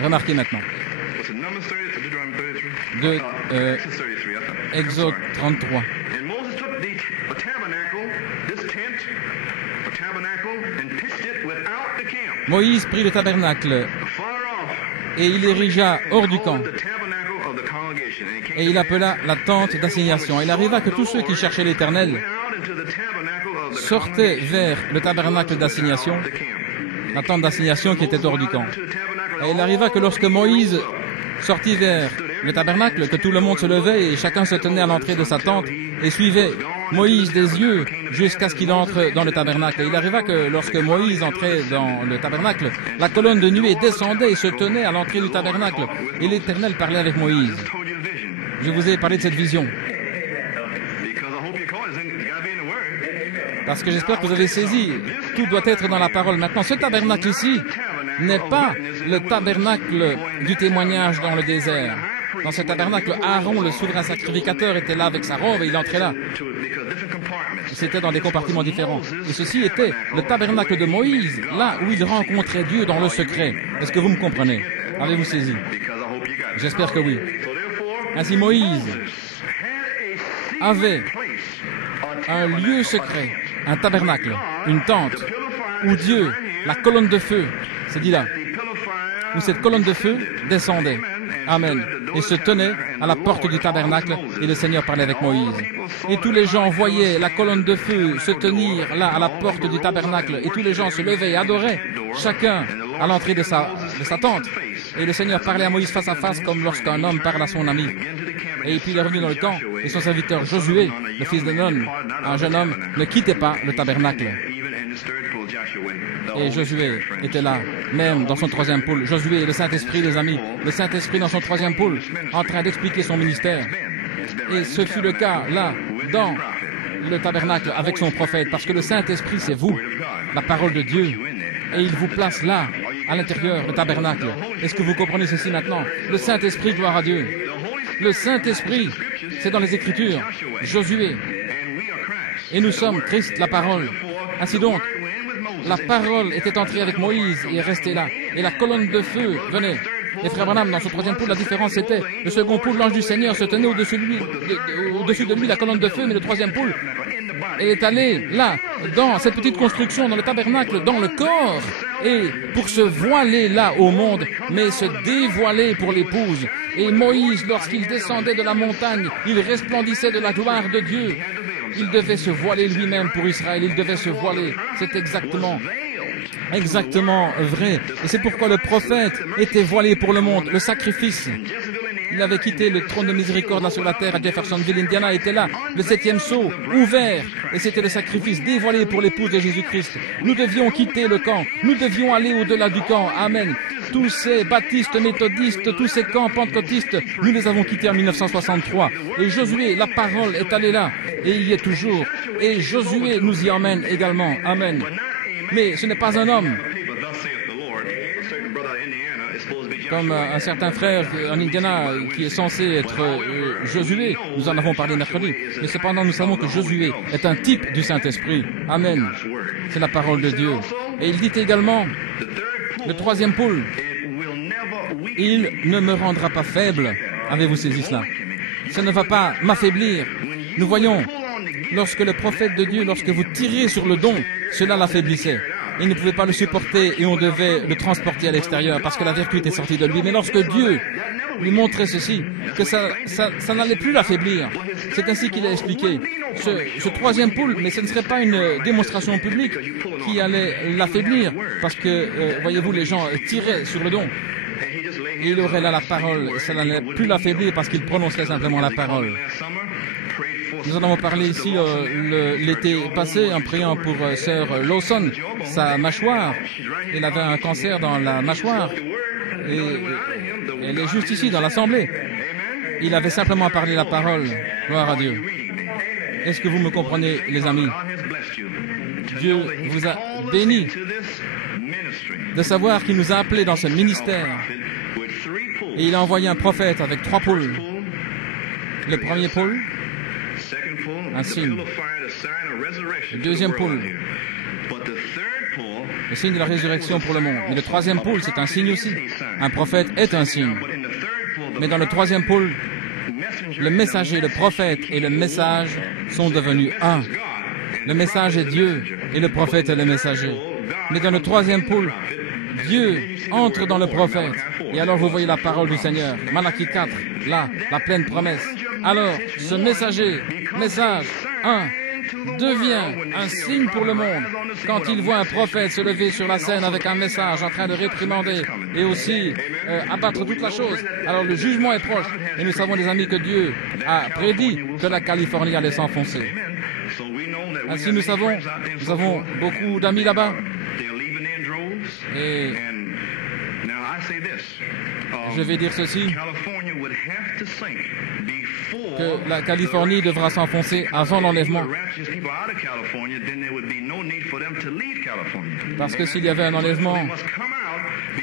remarquez maintenant, de Exode 33. Moïse prit le tabernacle et il érigea hors du camp. Et il appela la tente d'assignation. Il arriva que tous ceux qui cherchaient l'Éternel sortaient vers le tabernacle d'assignation, la tente d'assignation qui était hors du camp. Et il arriva que lorsque Moïse sortit vers le tabernacle, que tout le monde se levait et chacun se tenait à l'entrée de sa tente et suivait Moïse des yeux jusqu'à ce qu'il entre dans le tabernacle. Et il arriva que lorsque Moïse entrait dans le tabernacle, la colonne de nuée descendait et se tenait à l'entrée du tabernacle. Et l'Éternel parlait avec Moïse. je vous ai parlé de cette vision. Parce que j'espère que vous avez saisi, tout doit être dans la parole. Maintenant, ce tabernacle ici n'est pas le tabernacle du témoignage dans le désert. Dans ce tabernacle, Aaron, le souverain sacrificateur, était là avec sa robe et il entrait là. C'était dans des compartiments différents. Et ceci était le tabernacle de Moïse, là où il rencontrait Dieu dans le secret. Est-ce que vous me comprenez? Avez-vous saisi? J'espère que oui. Ainsi, Moïse avait un lieu secret, un tabernacle, une tente, où Dieu, la colonne de feu, c'est dit là, où cette colonne de feu descendait. Amen. Et se tenait à la porte du tabernacle et le Seigneur parlait avec Moïse. Et tous les gens voyaient la colonne de feu se tenir là à la porte du tabernacle et tous les gens se levaient et adoraient, chacun à l'entrée de sa tente. Et le Seigneur parlait à Moïse face à face comme lorsqu'un homme parle à son ami. Et puis il est revenu dans le camp et son serviteur Josué, le fils de Nun, un jeune homme, ne quittait pas le tabernacle. Et Josué était là, même dans son troisième pôle. Josué, le Saint-Esprit, les amis, le Saint-Esprit dans son troisième pôle, en train d'expliquer son ministère. Et ce fut le cas, là, dans le tabernacle, avec son prophète, parce que le Saint-Esprit, c'est vous, la parole de Dieu. Et il vous place là, à l'intérieur, le tabernacle. Est-ce que vous comprenez ceci maintenant? Le Saint-Esprit, gloire à Dieu. Le Saint-Esprit, c'est dans les Écritures, Josué. Et nous sommes Christ, la parole. Ainsi donc, la parole était entrée avec Moïse et est restée là. Et la colonne de feu venait. Et frère Branham, dans son troisième pôle, la différence c'était, le second pôle, l'ange du Seigneur se tenait au-dessus de lui, la colonne de feu, mais le troisième pôle, elle est allée là, dans cette petite construction, dans le tabernacle, dans le corps, et pour se voiler là au monde, mais se dévoiler pour l'épouse. Et Moïse, lorsqu'il descendait de la montagne, il resplendissait de la gloire de Dieu. Il devait se voiler lui-même pour Israël, il devait se voiler. C'est exactement vrai. Et c'est pourquoi le prophète était voilé pour le monde. Le sacrifice, il avait quitté le trône de miséricorde là sur la terre à Jeffersonville, Indiana, était là, le 7e sceau, ouvert. Et c'était le sacrifice dévoilé pour l'épouse de Jésus-Christ. Nous devions quitter le camp. Nous devions aller au-delà du camp. Amen. Tous ces baptistes, méthodistes, tous ces camps pentecôtistes, nous les avons quittés en 1963. Et Josué, la parole est allée là. Et il y est toujours. Et Josué nous y emmène également. Amen. Mais ce n'est pas un homme. Comme un certain frère en Indiana qui est censé être Josué, nous en avons parlé mercredi. Mais cependant, nous savons que Josué est un type du Saint-Esprit. Amen. C'est la parole de Dieu. Et il dit également, le troisième pôle, il ne me rendra pas faible. Avez-vous saisi cela? Ça ne va pas m'affaiblir. Nous voyons, lorsque le prophète de Dieu, lorsque vous tirez sur le don, cela l'affaiblissait. Il ne pouvait pas le supporter et on devait le transporter à l'extérieur parce que la vertu était sortie de lui. Mais lorsque Dieu lui montrait ceci, que ça n'allait plus l'affaiblir, c'est ainsi qu'il a expliqué. Ce troisième pôle, mais ce ne serait pas une démonstration publique qui allait l'affaiblir parce que, voyez-vous, les gens tiraient sur le don. Et il aurait là la parole, ça n'allait plus l'affaiblir parce qu'il prononçait simplement la parole. Nous en avons parlé ici l'été passé en priant pour sœur Lawson, sa mâchoire. Elle avait un cancer dans la mâchoire et elle est juste ici dans l'assemblée. Il avait simplement parlé la parole. Gloire à Dieu. Est-ce que vous me comprenez, les amis? Dieu vous a béni de savoir qu'il nous a appelés dans ce ministère. Et il a envoyé un prophète avec 3 pôles. Le premier pôle, un signe. Le deuxième pôle, le signe de la résurrection pour le monde. Mais le troisième pôle, c'est un signe aussi. Un prophète est un signe. Mais dans le troisième pôle, le messager, le prophète et le message sont devenus un. Le message est Dieu et le prophète est le messager. Mais dans le troisième pôle, Dieu entre dans le prophète. Et alors vous voyez la parole du Seigneur. Malachie 4, là, la pleine promesse. Alors, ce messager, message 1, devient un signe pour le monde quand il voit un prophète se lever sur la scène avec un message en train de réprimander et aussi abattre toute la chose. Alors le jugement est proche et nous savons, les amis, que Dieu a prédit que la Californie allait s'enfoncer. Ainsi nous avons beaucoup d'amis là-bas et je vais dire ceci. que la Californie devra s'enfoncer avant l'enlèvement. Parce que s'il y avait un enlèvement,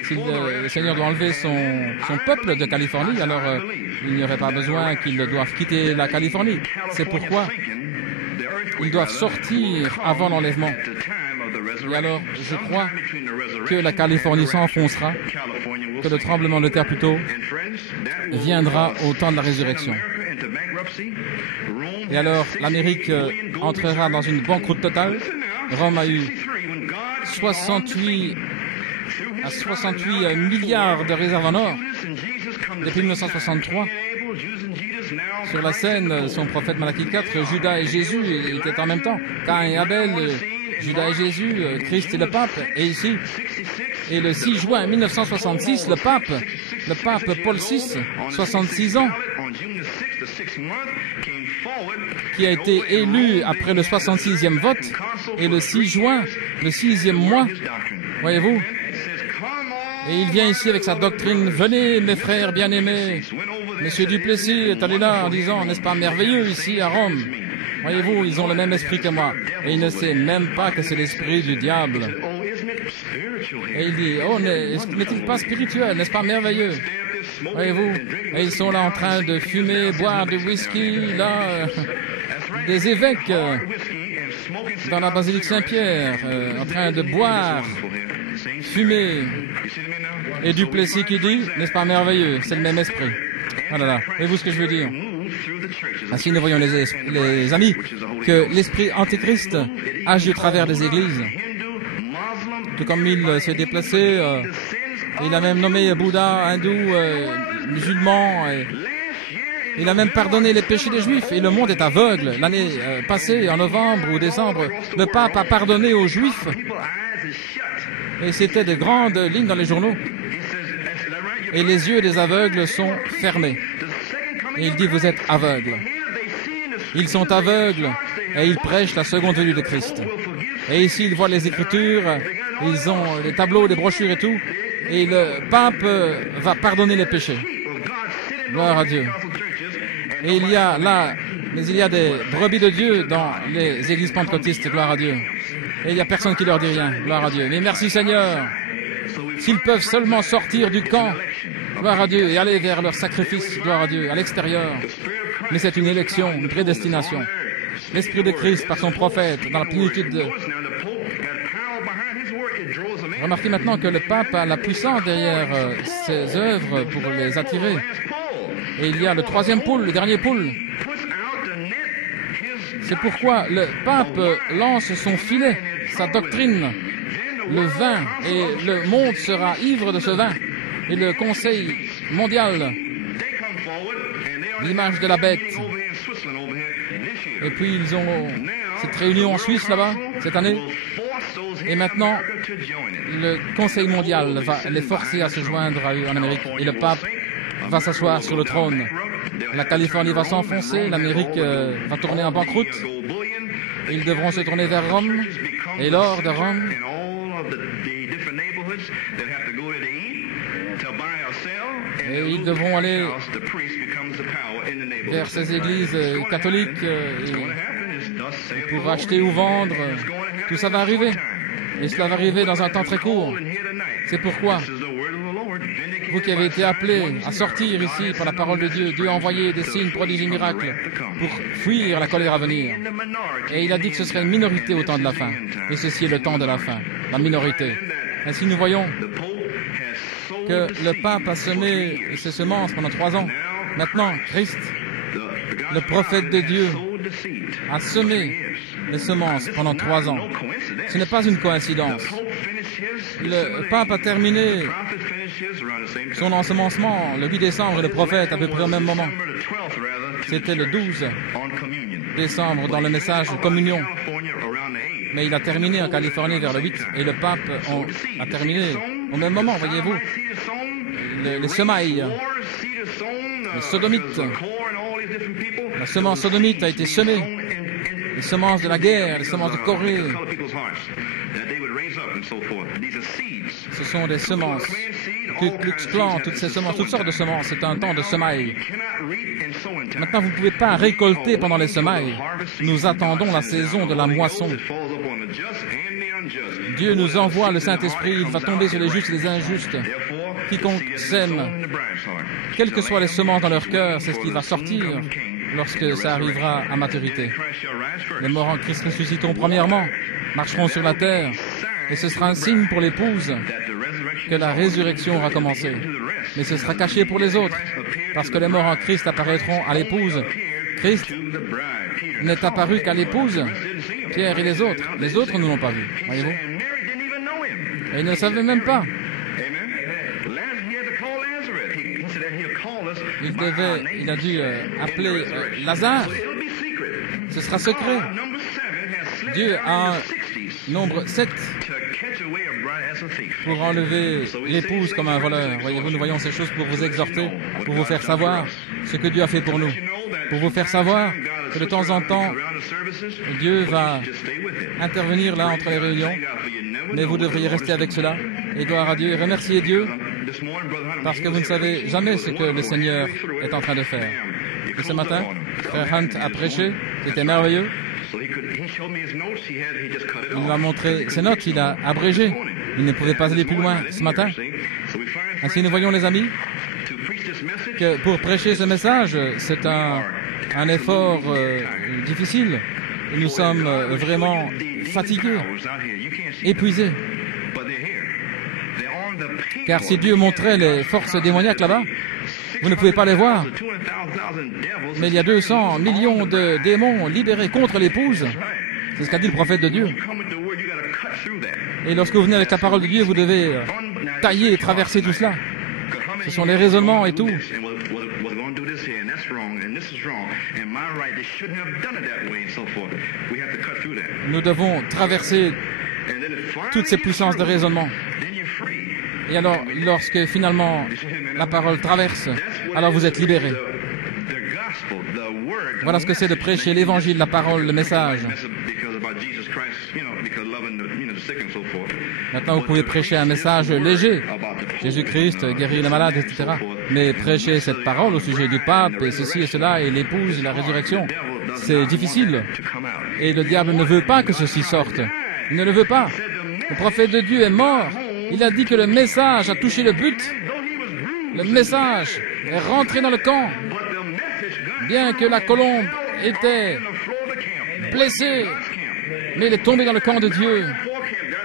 si le Seigneur doit enlever son peuple de Californie, alors il n'y aurait pas besoin qu'ils doivent quitter la Californie. C'est pourquoi ils doivent sortir avant l'enlèvement. Et alors, je crois que la Californie s'enfoncera, que le tremblement de terre plutôt viendra au temps de la résurrection. Et alors, l'Amérique entrera dans une banqueroute totale. Rome a eu 68 milliards de réserves en or depuis 1963. Sur la scène, son prophète Malachie 4, Judas et Jésus étaient en même temps. Caïn et Abel, Judas et Jésus, Christ et le pape, et ici. Et le 6 juin 1966, le pape Paul VI, 66 ans, qui a été élu après le 66e vote, et le 6 juin, le 6e mois, voyez-vous, et il vient ici avec sa doctrine. Venez, mes frères bien-aimés. Monsieur Duplessis est allé là en disant, n'est-ce pas merveilleux ici à Rome? Voyez-vous, ils ont le même esprit que moi. Et il ne sait même pas que c'est l'esprit du diable. Et il dit, oh, n'est-il pas spirituel? N'est-ce pas merveilleux? Voyez-vous, et ils sont là en train de fumer, boire du whisky, là, des évêques dans la basilique Saint-Pierre, en train de boire, fumer. Et Duplessis qui dit, n'est-ce pas merveilleux? C'est le même esprit. Voilà. Voyez-vous ce que je veux dire? Ainsi, nous voyons, les amis, que l'esprit antéchrist agit au travers des églises. Tout comme il s'est déplacé, il a même nommé Bouddha, hindou, musulman. Il a même pardonné les péchés des Juifs. Et le monde est aveugle. L'année passée, en novembre ou décembre, le pape a pardonné aux Juifs. Et c'était de grandes lignes dans les journaux. Et les yeux des aveugles sont fermés. Et il dit, vous êtes aveugles. Ils sont aveugles et ils prêchent la seconde venue de Christ. Et ici, ils voient les Écritures, ils ont les tableaux, les brochures et tout. Et le pape va pardonner les péchés. Gloire à Dieu. Et il y a là, mais il y a des brebis de Dieu dans les églises pentecôtistes, gloire à Dieu. Et il n'y a personne qui leur dit rien, gloire à Dieu. Mais merci Seigneur. S'ils peuvent seulement sortir du camp, gloire à Dieu, et aller vers leur sacrifice, gloire à Dieu, à l'extérieur. Mais c'est une élection, une prédestination. L'Esprit de Christ, par son prophète, dans la plénitude de... Remarquez maintenant que le pape a la puissance derrière ses œuvres pour les attirer. Et il y a le troisième pôle, le dernier pôle. C'est pourquoi le pape lance son filet, sa doctrine, le vin, et le monde sera ivre de ce vin. Et le Conseil mondial, l'image de la bête. Et puis ils ont cette réunion en Suisse là-bas, cette année. Et maintenant, le Conseil mondial va les forcer à se joindre à eux en Amérique. Et le pape va s'asseoir sur le trône. La Californie va s'enfoncer, l'Amérique va tourner en banqueroute. Ils devront se tourner vers Rome et l'or de Rome. Et ils devront aller vers ces églises catholiques pour acheter ou vendre. Tout ça va arriver. Et cela va arriver dans un temps très court. C'est pourquoi, vous qui avez été appelés à sortir ici par la parole de Dieu, Dieu a envoyé des signes, prodiges et miracles pour fuir la colère à venir. Et il a dit que ce serait une minorité au temps de la fin. Et ceci est le temps de la fin, la minorité. Ainsi nous voyons que le pape a semé ses semences pendant 3 ans. Maintenant, Christ, le prophète de Dieu, a semé les semences pendant 3 ans. Ce n'est pas une coïncidence. Le pape a terminé son ensemencement le 8 décembre et le prophète à peu près au même moment. C'était le 12 décembre dans le message de communion. Mais il a terminé en Californie vers le 8 et le pape a terminé au même moment, voyez-vous. Les semailles, les sodomites, la semence sodomite a été semée les semences de la guerre, les semences de Corée. Ce sont des semences. Ku Klux Klan, toutes ces semences, toutes sortes de semences. C'est un temps de semailles. Maintenant, vous ne pouvez pas récolter pendant les semailles. Nous attendons la saison de la moisson. Dieu nous envoie le Saint-Esprit. Il va tomber sur les justes et les injustes. Quiconque sème, quelles que soient les semences dans leur cœur, c'est ce qui va sortir lorsque ça arrivera à maturité. Les morts en Christ ressusciteront premièrement, marcheront sur la terre, et ce sera un signe pour l'épouse que la résurrection aura commencé. Mais ce sera caché pour les autres, parce que les morts en Christ apparaîtront à l'épouse. Christ n'est apparu qu'à l'épouse, Pierre et les autres. Les autres ne l'ont pas vu, voyez-vous. Et ils ne le savaient même pas. Il a dû appeler Lazare. Ce sera secret. Dieu a un nombre 7 pour enlever l'épouse comme un voleur. Voyez-vous, nous voyons ces choses pour vous exhorter, pour vous faire savoir ce que Dieu a fait pour nous. Pour vous faire savoir que de temps en temps, Dieu va intervenir là entre les réunions. Mais vous devriez rester avec cela. Et gloire à Dieu et remercier Dieu parce que vous ne savez jamais ce que le Seigneur est en train de faire. Et ce matin, Frère Hunt a prêché, c'était merveilleux. Il m'a montré ses notes, il a abrégé. Il ne pouvait pas aller plus loin ce matin. Ainsi, nous voyons, les amis, que pour prêcher ce message, c'est un effort difficile. Nous sommes vraiment fatigués, épuisés. Car si Dieu montrait les forces démoniaques là-bas, vous ne pouvez pas les voir. Mais il y a 200 millions de démons libérés contre l'épouse. C'est ce qu'a dit le prophète de Dieu. Et lorsque vous venez avec la parole de Dieu, vous devez tailler et traverser tout cela. Ce sont les raisonnements et tout. Nous devons traverser toutes ces puissances de raisonnement. Et alors, lorsque finalement la parole traverse, alors vous êtes libérés. Voilà ce que c'est de prêcher l'évangile, la parole, le message. Maintenant, vous pouvez prêcher un message léger. Jésus-Christ guérit les malades, etc. Mais prêcher cette parole au sujet du pape, et ceci et cela, et l'épouse, et la résurrection, c'est difficile. Et le diable ne veut pas que ceci sorte. Il ne le veut pas. Le prophète de Dieu est mort. Il a dit que le message a touché le but. Le message est rentré dans le camp. Bien que la colombe était blessée, mais il est tombé dans le camp de Dieu.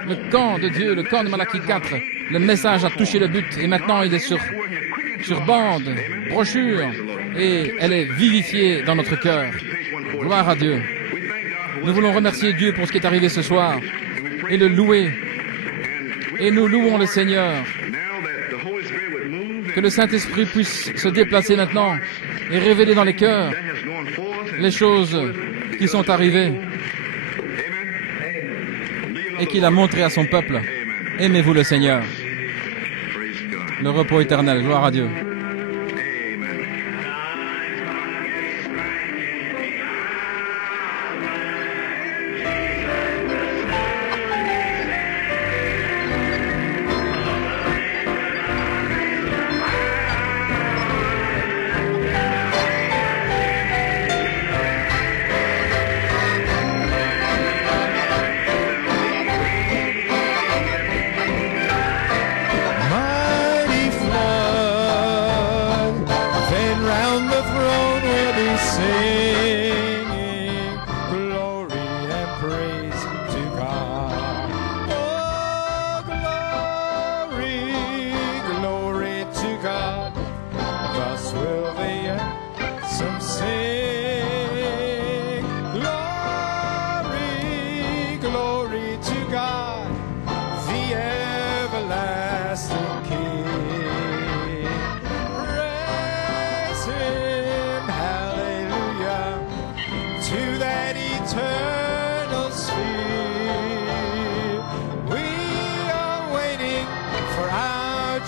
Le camp de Dieu, le camp de Malachie 4. Le message a touché le but et maintenant il est sur bande, brochure, et elle est vivifiée dans notre cœur. Gloire à Dieu. Nous voulons remercier Dieu pour ce qui est arrivé ce soir et le louer. Et nous louons le Seigneur. Que le Saint-Esprit puisse se déplacer maintenant et révéler dans les cœurs les choses qui sont arrivées et qu'il a montré à son peuple. Aimez-vous le Seigneur. Le repos éternel. Gloire à Dieu.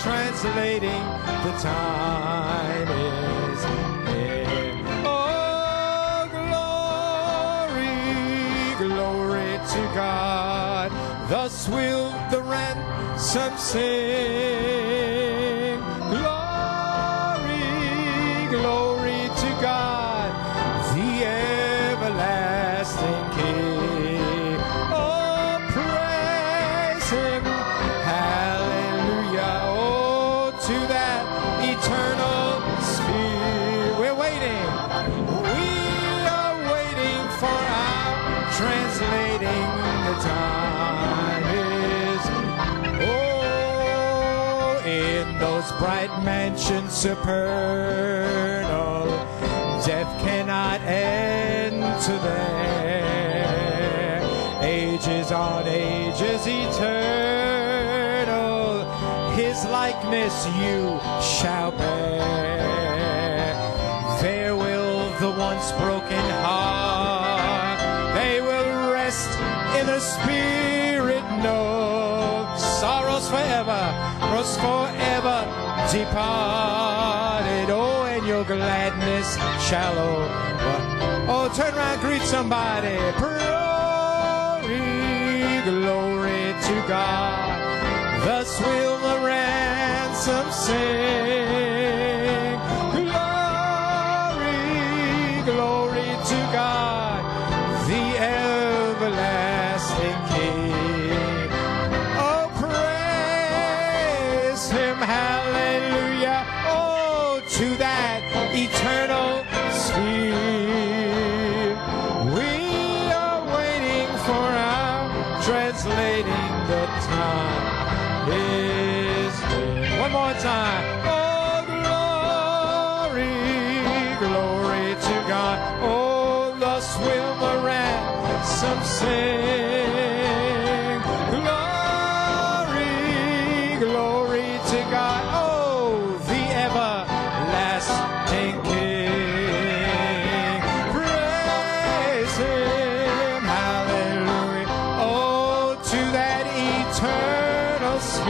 Translating, the time is in. Oh, glory, to God. Thus will the ransom sing. Glory, glory to God, the everlasting King. Oh, praise Him, hallelujah. Oh, to that eternal Spirit. We're waiting. We are waiting for our translating the time is. Oh, in those bright mansions supernal, death cannot enter there. Ages on ages eternal, His likeness you shall bear. There will the once broken heart, they will rest in the Spirit, no sorrows forever departed. Oh, and your gladness shall over. Oh, turn around, greet somebody. Glory, glory to God. Thus will the ransom sing. Glory, glory to God, the everlasting King. Oh, praise Him, hallelujah. Oh, to that eternal Spirit. We are waiting for our translating the time is near. One more time. Oh, glory, glory to God. Oh, thus will the ransom sing. Glory, glory to God. Oh, the everlasting King. Praise Him, hallelujah. Oh, to that eternal Spirit.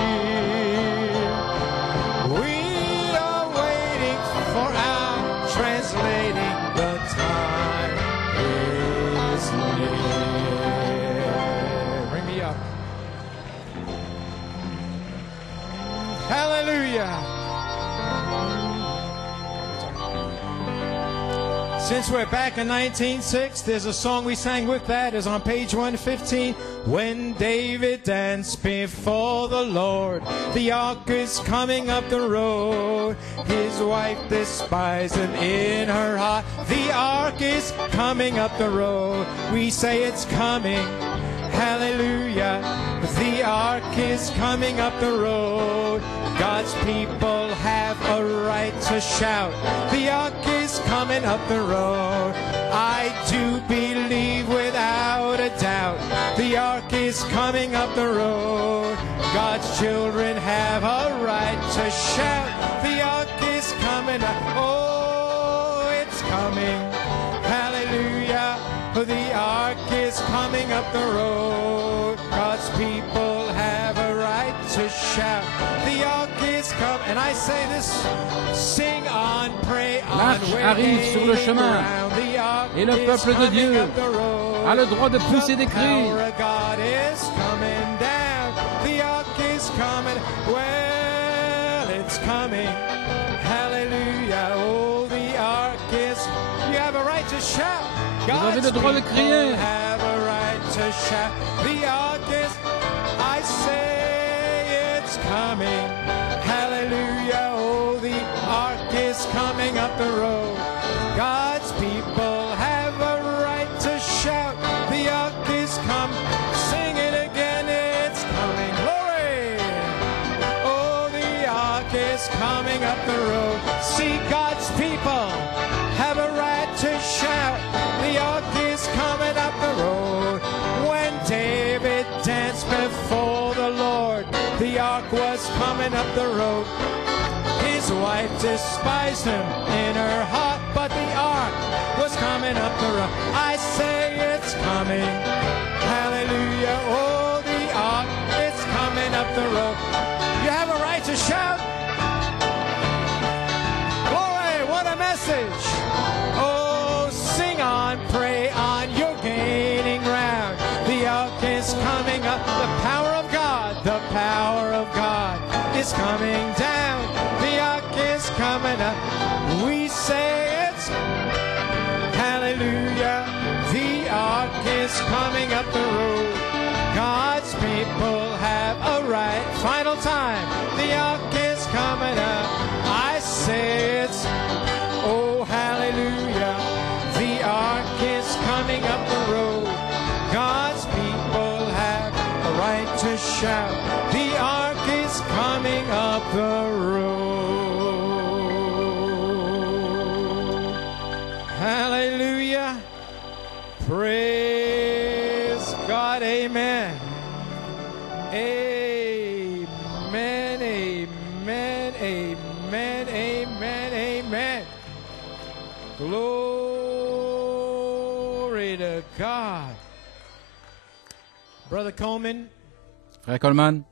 We are waiting for our translating the time is near. Bring me up. Hallelujah. Since we're back in 1906, there's a song we sang with that. It's on page 115. When David danced before the Lord, the ark is coming up the road. His wife despised him in her heart. The ark is coming up the road. We say it's coming. Hallelujah. The ark is coming up the road. God's people have a right to shout. The ark is coming up the road. I do believe without a doubt. The ark is coming up the road. God's children have a right to shout. The ark is coming up. Oh, it's coming. Hallelujah. The ark is coming up the road. God's people have a right to shout. The ark is coming. And I say this, sing on, pray on. L'arche arrive sur le chemin et le peuple de Dieu a le droit de pousser des cris. God is coming down. The ark is coming. Well, it's coming. Hallelujah. Oh, the ark is. You have a right to shout. Vous avez le droit de crier. Have a right to shout. The ark is. I say it's coming. Hallelujah. Oh, the ark is coming up the road. God's people have a right to shout. The ark is coming. Sing it again. It's coming. Glory. Oh, the ark is coming up the road. See, God's people have a right to shout. The ark is coming up the road. When David danced before the Lord, the ark was coming up the road. His wife despised him in her heart, but the ark was coming up the road. I say it's coming. Hallelujah. Oh, the ark is coming up the road. You have a right to shout. Glory, what a message. Oh, sing on, pray on, you're gaining ground. The ark is coming up the road. God's people have a right. Final time. The ark is coming up. I say it's, oh hallelujah. The ark is coming up the road. God's people have a right to shout. The ark is coming up the road. Hallelujah. Praise God. Amen. Amen. Amen. Amen. Amen. Amen. Glory to God. Brother Coleman, Frère Coleman,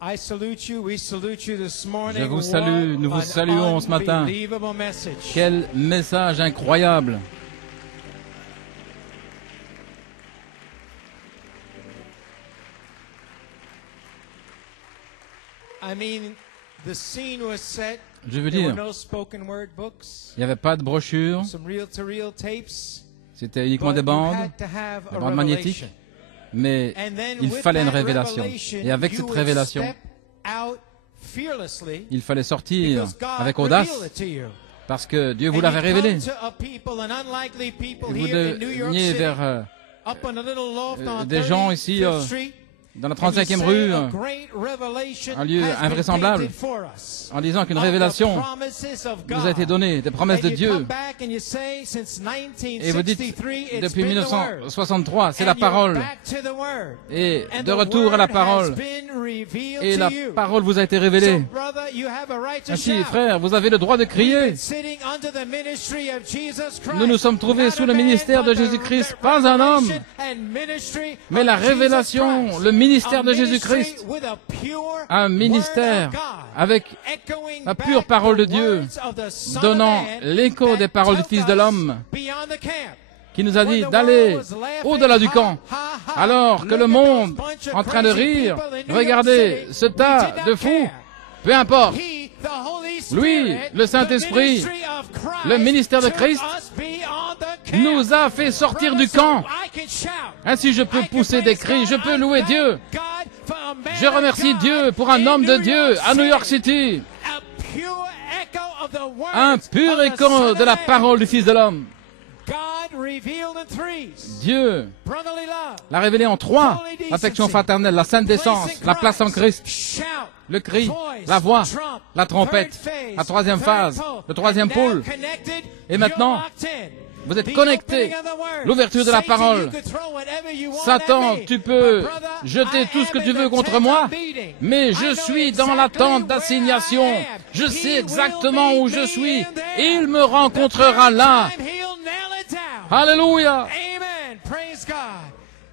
I salute you. We salute you this morning. je vous salue, nous vous saluons ce matin. Unbelievable message. Quel message incroyable! I mean, the scene was set. Je veux There were dire, no spoken word books. il n'y avait pas de brochure, Some reel-to-reel tapes. c'était uniquement But des you bandes, had to have des a bandes magnétiques, revelation. mais And then il with fallait une that révélation. revelation, Et avec you cette would révélation, step out fearlessly il fallait sortir because God avec revealed audace, it to you. parce que Dieu vous And l'avait you révélé. come to a people, an unlikely people Et vous here in New York deveniez City, vers up on a little loft on des gens 35th ici, Street, dans la and you 35e say rue, a great revelation un lieu has been invraisemblable, painted for us en disant qu'une of the révélation promises of nous a été God. donnée, des promesses de And you come Dieu. back and you say, since Et vous dites, 1963, it's depuis been the word. 1963, c'est la And you're parole. back to the word. Et And de the retour à la word has parole. been revealed Et to la you. parole vous a été So, révélée. brother, you have a right to Ainsi, shout. frère, vous avez le droit de We've crier. been sitting under the ministry of Jesus Christ. Nous nous sommes trouvés Not sous a le man, ministère de but the Jésus-Christ, pas un homme, revelation and ministry mais of la Jesus révélation, Christ. le ministère A de ministry Jésus-Christ, with a pure un ministère word of God, avec echoing la back pure parole de the Dieu, words of the Son of donnant Man l'écho that des paroles du took Fils de us l'homme, beyond the camp. qui nous a When dit the d'aller world was laughing, au-delà du camp. ha, ha, ha, Alors que look le at monde, those bunch of en train de crazy rire, people in New York regardez City, ce we tas did not de fous, care. peu importe. He, the Holy Lui, Spirit, le Saint-Esprit, the ministry of Christ, le ministère de took Christ, us beyond the camp. nous a fait sortir Brother, du camp. so I can shout. Ainsi, je peux I can pousser des praise cris, God. je peux I louer thank Dieu. God for a man Je of remercie God Dieu pour un in homme de New Dieu York à New York City. City, A pure echo of the words un pur of the écho Son de of la Man. parole du Fils de l'homme. God revealed in threes. Dieu Brotherly love. l'a révélé en trois: l'affection fraternelle, la sainte décence, la place en Christ, Shout. le cri, Voice, la voix, trump, la trompette, third phase, la troisième third phase, pole. le troisième And now pôle. connected, Et maintenant, you're locked in. vous êtes The connectés. opening of the word. L'ouverture de la Satan, parole. you could throw whatever you want Satan, at me. tu peux But brother, jeter I tout ce que am tu in veux the contre tent moi, of meeting. mais I je know suis dans exactly l'attente where d'assignation. I am. Je He sais will exactement meet où je me suis. in there. Il me rencontrera The là. third time he'll nail it down. Alléluia. Amen. Praise God.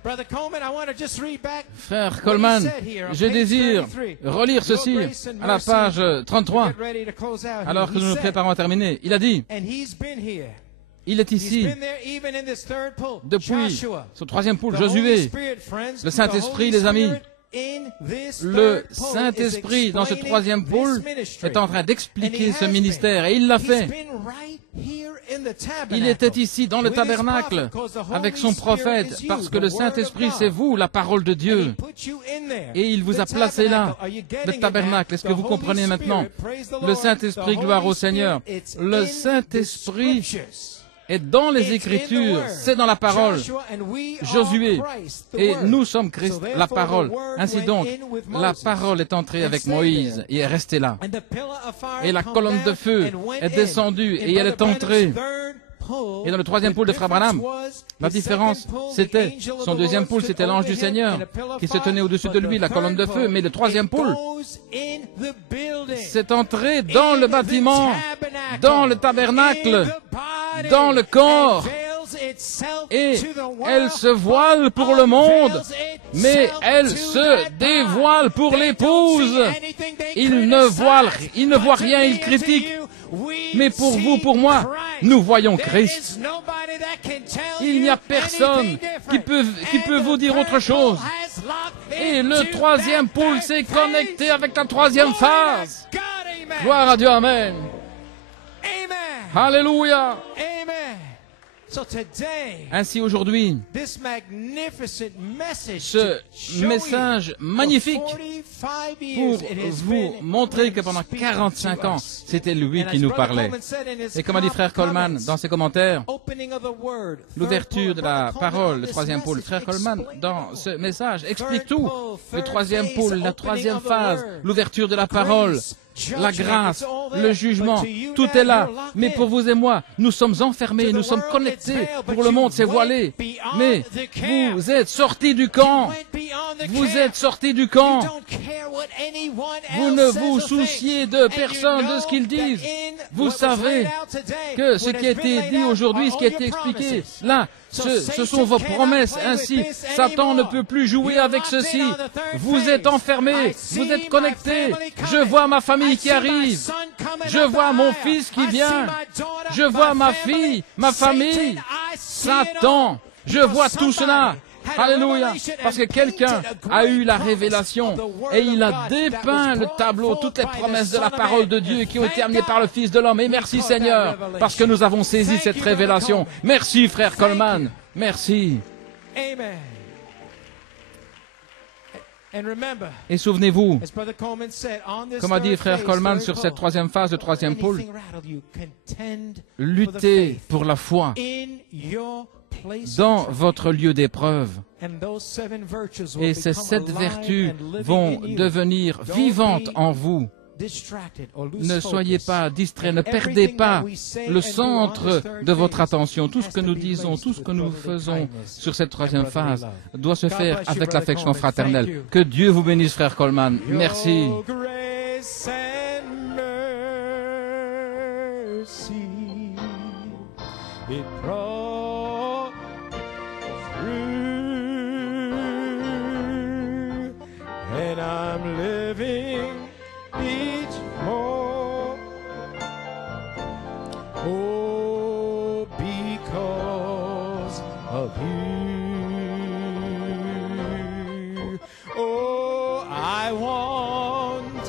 Brother Coleman, I want to just read back Frère what he Coleman, said here on je page désire 33. relire ceci Your grace and à la mercy. page 33, Get ready to close out alors here. que nous He nous said, préparons à terminer. Il a dit, and he's been here. il est He's ici been there even in this third pull. depuis Joshua. ce troisième pôle, The Holy Josué. Spirit, friends, Le the Saint-Esprit, Holy les amis. Spirit in this Le third pull Saint-Esprit, is dans ce explaining troisième this pôle, ministry. est en train And d'expliquer he ce has ministère, been. et il l'a He's fait. been right here in the tabernacle. Il était ici dans le With his tabernacle prophet, 'cause the Holy avec son Spirit prophète, is you, parce que the le word of Saint-Esprit, God. c'est vous, la parole de And he Dieu. put you in there. Et il vous a The placé là, tabernacle, are you le getting it tabernacle. now? Est-ce que vous The comprenez Holy maintenant? Spirit, praise the Le Lord. Saint-Esprit, The gloire Holy au Seigneur. Spirit, it's Le in Saint-Esprit the scriptures. est dans les It's in the Écritures, word. c'est dans la parole. Joshua, and we are Josué, Christ, the et word. nous sommes Christ, So la therefore, parole. the word Ainsi went donc, in with la Moses. parole est entrée And avec stayed Moïse there. et est restée là. And the pillar of fire Et la come colonne de down feu and went est descendue in. et elle In est Brother entrée. Branham's third pull, Et dans le troisième the pôle de Frère difference Branham, was la his différence, second pull, the c'était angel of son the deuxième Lord pôle, stood c'était l'ange du over him Seigneur in a pillar of qui se fire, tenait au-dessus but de the lui, la colonne de third feu. pull, Mais le troisième it pôle, goes in the building, c'est entré dans in le the bâtiment, tabernacle, dans le in tabernacle, the body, dans le corps, and veils itself et to the world, elle se voile pour le monde, mais unveils elle itself se to that dévoile bride. pour They l'épouse. don't see anything they Il ne voit criticize, il ne voit but to rien, me il and to critique. you, we Mais pour vous, see pour moi, Christ. nous voyons There Christ. is nobody that can tell Il n'y a you personne anything qui different. peut And vous the dire third autre chose. pole has locked Et le into troisième that pôle third s'est phase. connecté avec la troisième Glory phase. to God, amen. Gloire à Dieu, Amen. Amen. Alléluia. Amen. Ainsi aujourd'hui, ce message magnifique pour vous montrer que pendant 45 ans, c'était lui qui nous parlait. Et comme a dit frère Coleman dans ses commentaires, l'ouverture de la parole, le troisième pôle, frère Coleman, dans ce message, explique tout. Le troisième pôle, la troisième phase, l'ouverture de la parole, la grâce, le jugement, tout est là. Mais pour vous et moi, nous sommes enfermés, nous sommes connectés. Pour le monde, c'est voilé. Mais vous êtes sortis du camp. Vous êtes sortis du camp. Vous ne vous souciez de personne, de ce qu'ils disent. Vous savez que ce qui a été dit aujourd'hui, ce qui a été expliqué, là, ce sont vos promesses. Ainsi, Satan ne peut plus jouer avec ceci. Vous êtes enfermés, vous êtes connectés. Je vois ma famille qui arrive. Je vois mon fils qui vient. Je vois ma fille, ma famille. Satan, je vois tout cela. Alléluia. Parce que quelqu'un a eu la révélation et il a dépeint le tableau, toutes les promesses de la parole de Dieu qui ont été amenées par le Fils de l'homme. Et merci Seigneur, parce que nous avons saisi cette révélation. Merci frère Coleman. Merci. Et souvenez-vous, comme a dit frère Coleman sur cette troisième phase, le troisième pôle, luttez pour la foi dans votre lieu d'épreuve. Et ces 7 vertus vont devenir vivantes en vous. Ne soyez pas distraits, ne perdez pas le centre de votre attention. Tout ce que nous disons, tout ce que nous faisons sur cette troisième phase doit se faire avec l'affection fraternelle. Que Dieu vous bénisse, frère Coleman. Merci. And I'm living each more, oh, because of you. Oh, I want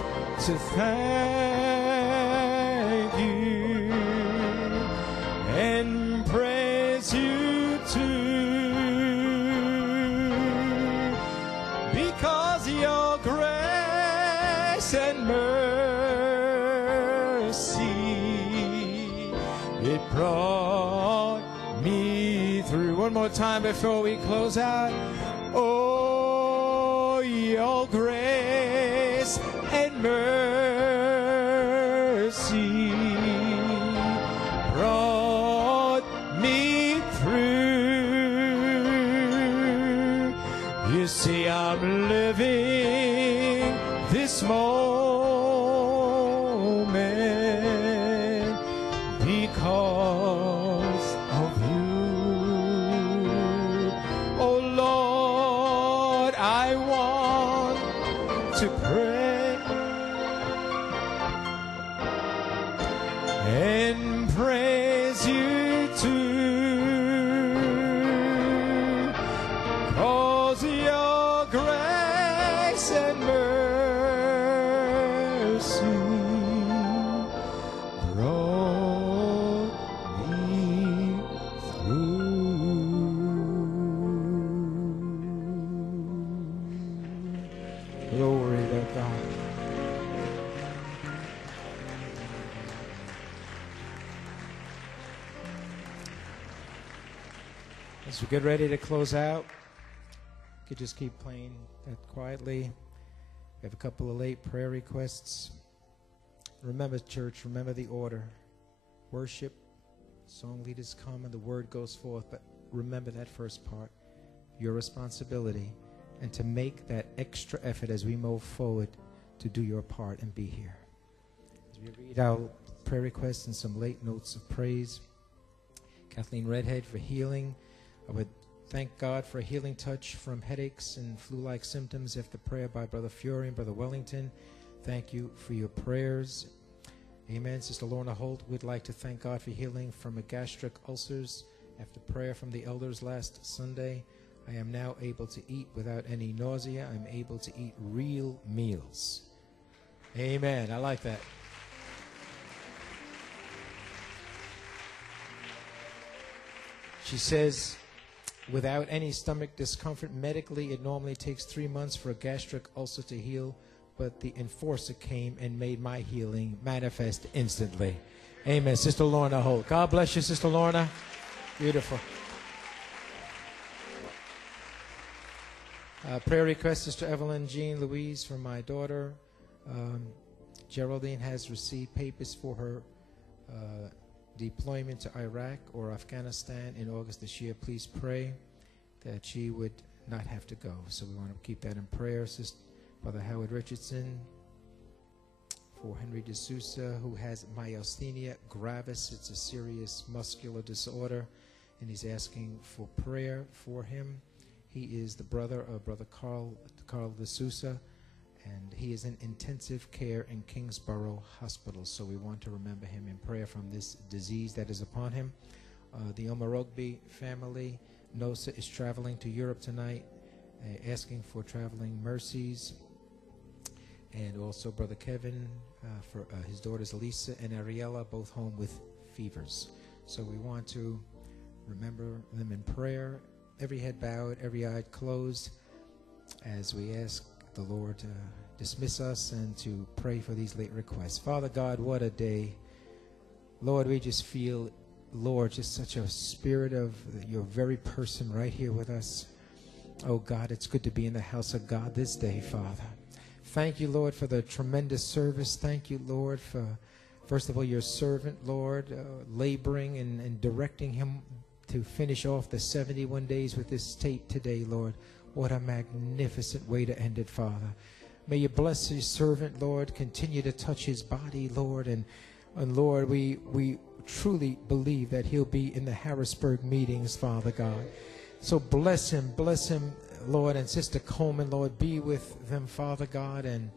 to thank you and praise you too, because your grace and mercy, it brought me through. One more time before we close out. Oh, your grace and mercy brought me through. You see, I'm living this moment because of you. Oh Lord, I want to pray and praise you too, 'cause your grace and mercy brought me through. Glory to God. As we get ready to close out, you could just keep playing that quietly. We have a couple of late prayer requests. Remember, church, remember the order. Worship, song leaders come, and the word goes forth. But remember that first part, your responsibility, and to make that extra effort as we move forward to do your part and be here. As we read our prayer requests and some late notes of praise, Kathleen Redhead for healing. I would thank God for a healing touch from headaches and flu-like symptoms after prayer by Brother Fury and Brother Wellington. Thank you for your prayers. Amen. Sister Lorna Holt would like to thank God for healing from a gastric ulcers after prayer from the elders last Sunday. I am now able to eat without any nausea. I'm able to eat real meals. Amen. I like that. She says, without any stomach discomfort, medically it normally takes 3 months for a gastric ulcer to heal, but the enforcer came and made my healing manifest instantly. Amen. Sister Lorna Holt. God bless you, Sister Lorna. Beautiful. Prayer request, Sister Evelyn Jean Louise, for my daughter. Geraldine has received papers for her deployment to Iraq or Afghanistan in August this year. Please pray that she would not have to go. So we want to keep that in prayer. Sister Brother Howard Richardson, for Henry D'Souza, who has myasthenia gravis. It's a serious muscular disorder, and he's asking for prayer for him. He is the brother of Brother Carl D'Souza, and he is in intensive care in Kingsborough Hospital. So we want to remember him in prayer from this disease that is upon him. The Omorogbe family, Nosa is traveling to Europe tonight, asking for traveling mercies. And also Brother Kevin, for his daughters Elisa and Ariella, both home with fevers. So we want to remember them in prayer. Every head bowed, every eye closed, as we ask the Lord to dismiss us and to pray for these late requests. Father God, what a day. Lord, we just feel, Lord, just such a spirit of your very person right here with us. Oh God, it's good to be in the house of God this day, Father. Thank you, Lord, for the tremendous service. Thank you, Lord, for, first of all, your servant, Lord, laboring and directing him to finish off the 71 days with this tape today, Lord. What a magnificent way to end it, Father. May you bless his servant, Lord. Continue to touch his body, Lord. And Lord, we truly believe that he'll be in the Harrisburg meetings, Father God. So bless him, Lord. And Sister Coleman, Lord, be with them, Father God. And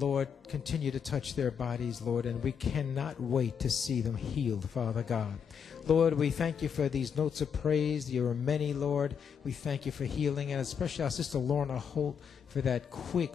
Lord, continue to touch their bodies, Lord. And we cannot wait to see them healed, Father God. Lord, we thank you for these notes of praise. There are many, Lord. We thank you for healing, and especially our Sister Lorna Holt for that quick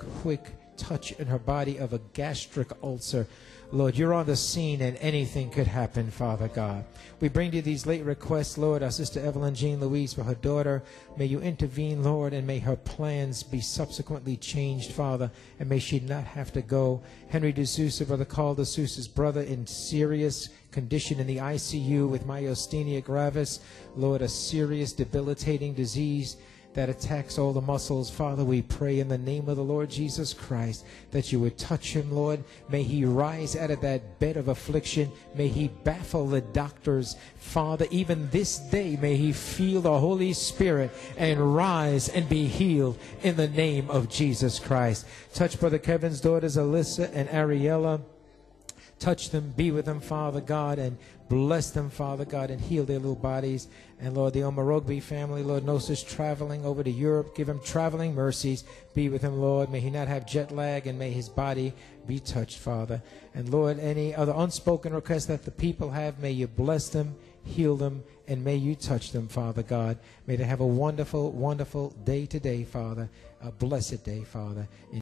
touch in her body of a gastric ulcer. Lord, you're on the scene and anything could happen, Father God. We bring to you these late requests, Lord, our Sister Evelyn Jean Louise for her daughter. May you intervene, Lord, and may her plans be subsequently changed, Father, and may she not have to go. Henry D'Souza, Brother Carl D'Souza's brother, in serious condition in the ICU with myasthenia gravis. Lord, a serious debilitating disease that attacks all the muscles. Father, we pray in the name of the Lord Jesus Christ that you would touch him, Lord. May he rise out of that bed of affliction. May he baffle the doctors. Father, even this day, may he feel the Holy Spirit and rise and be healed in the name of Jesus Christ. Touch Brother Kevin's daughters, Alyssa and Ariella. Touch them, be with them, Father God, and bless them, Father God, and heal their little bodies. And Lord, the Omorogbe family, Lord, Nosa's traveling over to Europe. Give him traveling mercies. Be with him, Lord. May he not have jet lag, and may his body be touched, Father. And Lord, any other unspoken requests that the people have, may you bless them, heal them, and may you touch them, Father God. May they have a wonderful, wonderful day today, Father. A blessed day, Father. In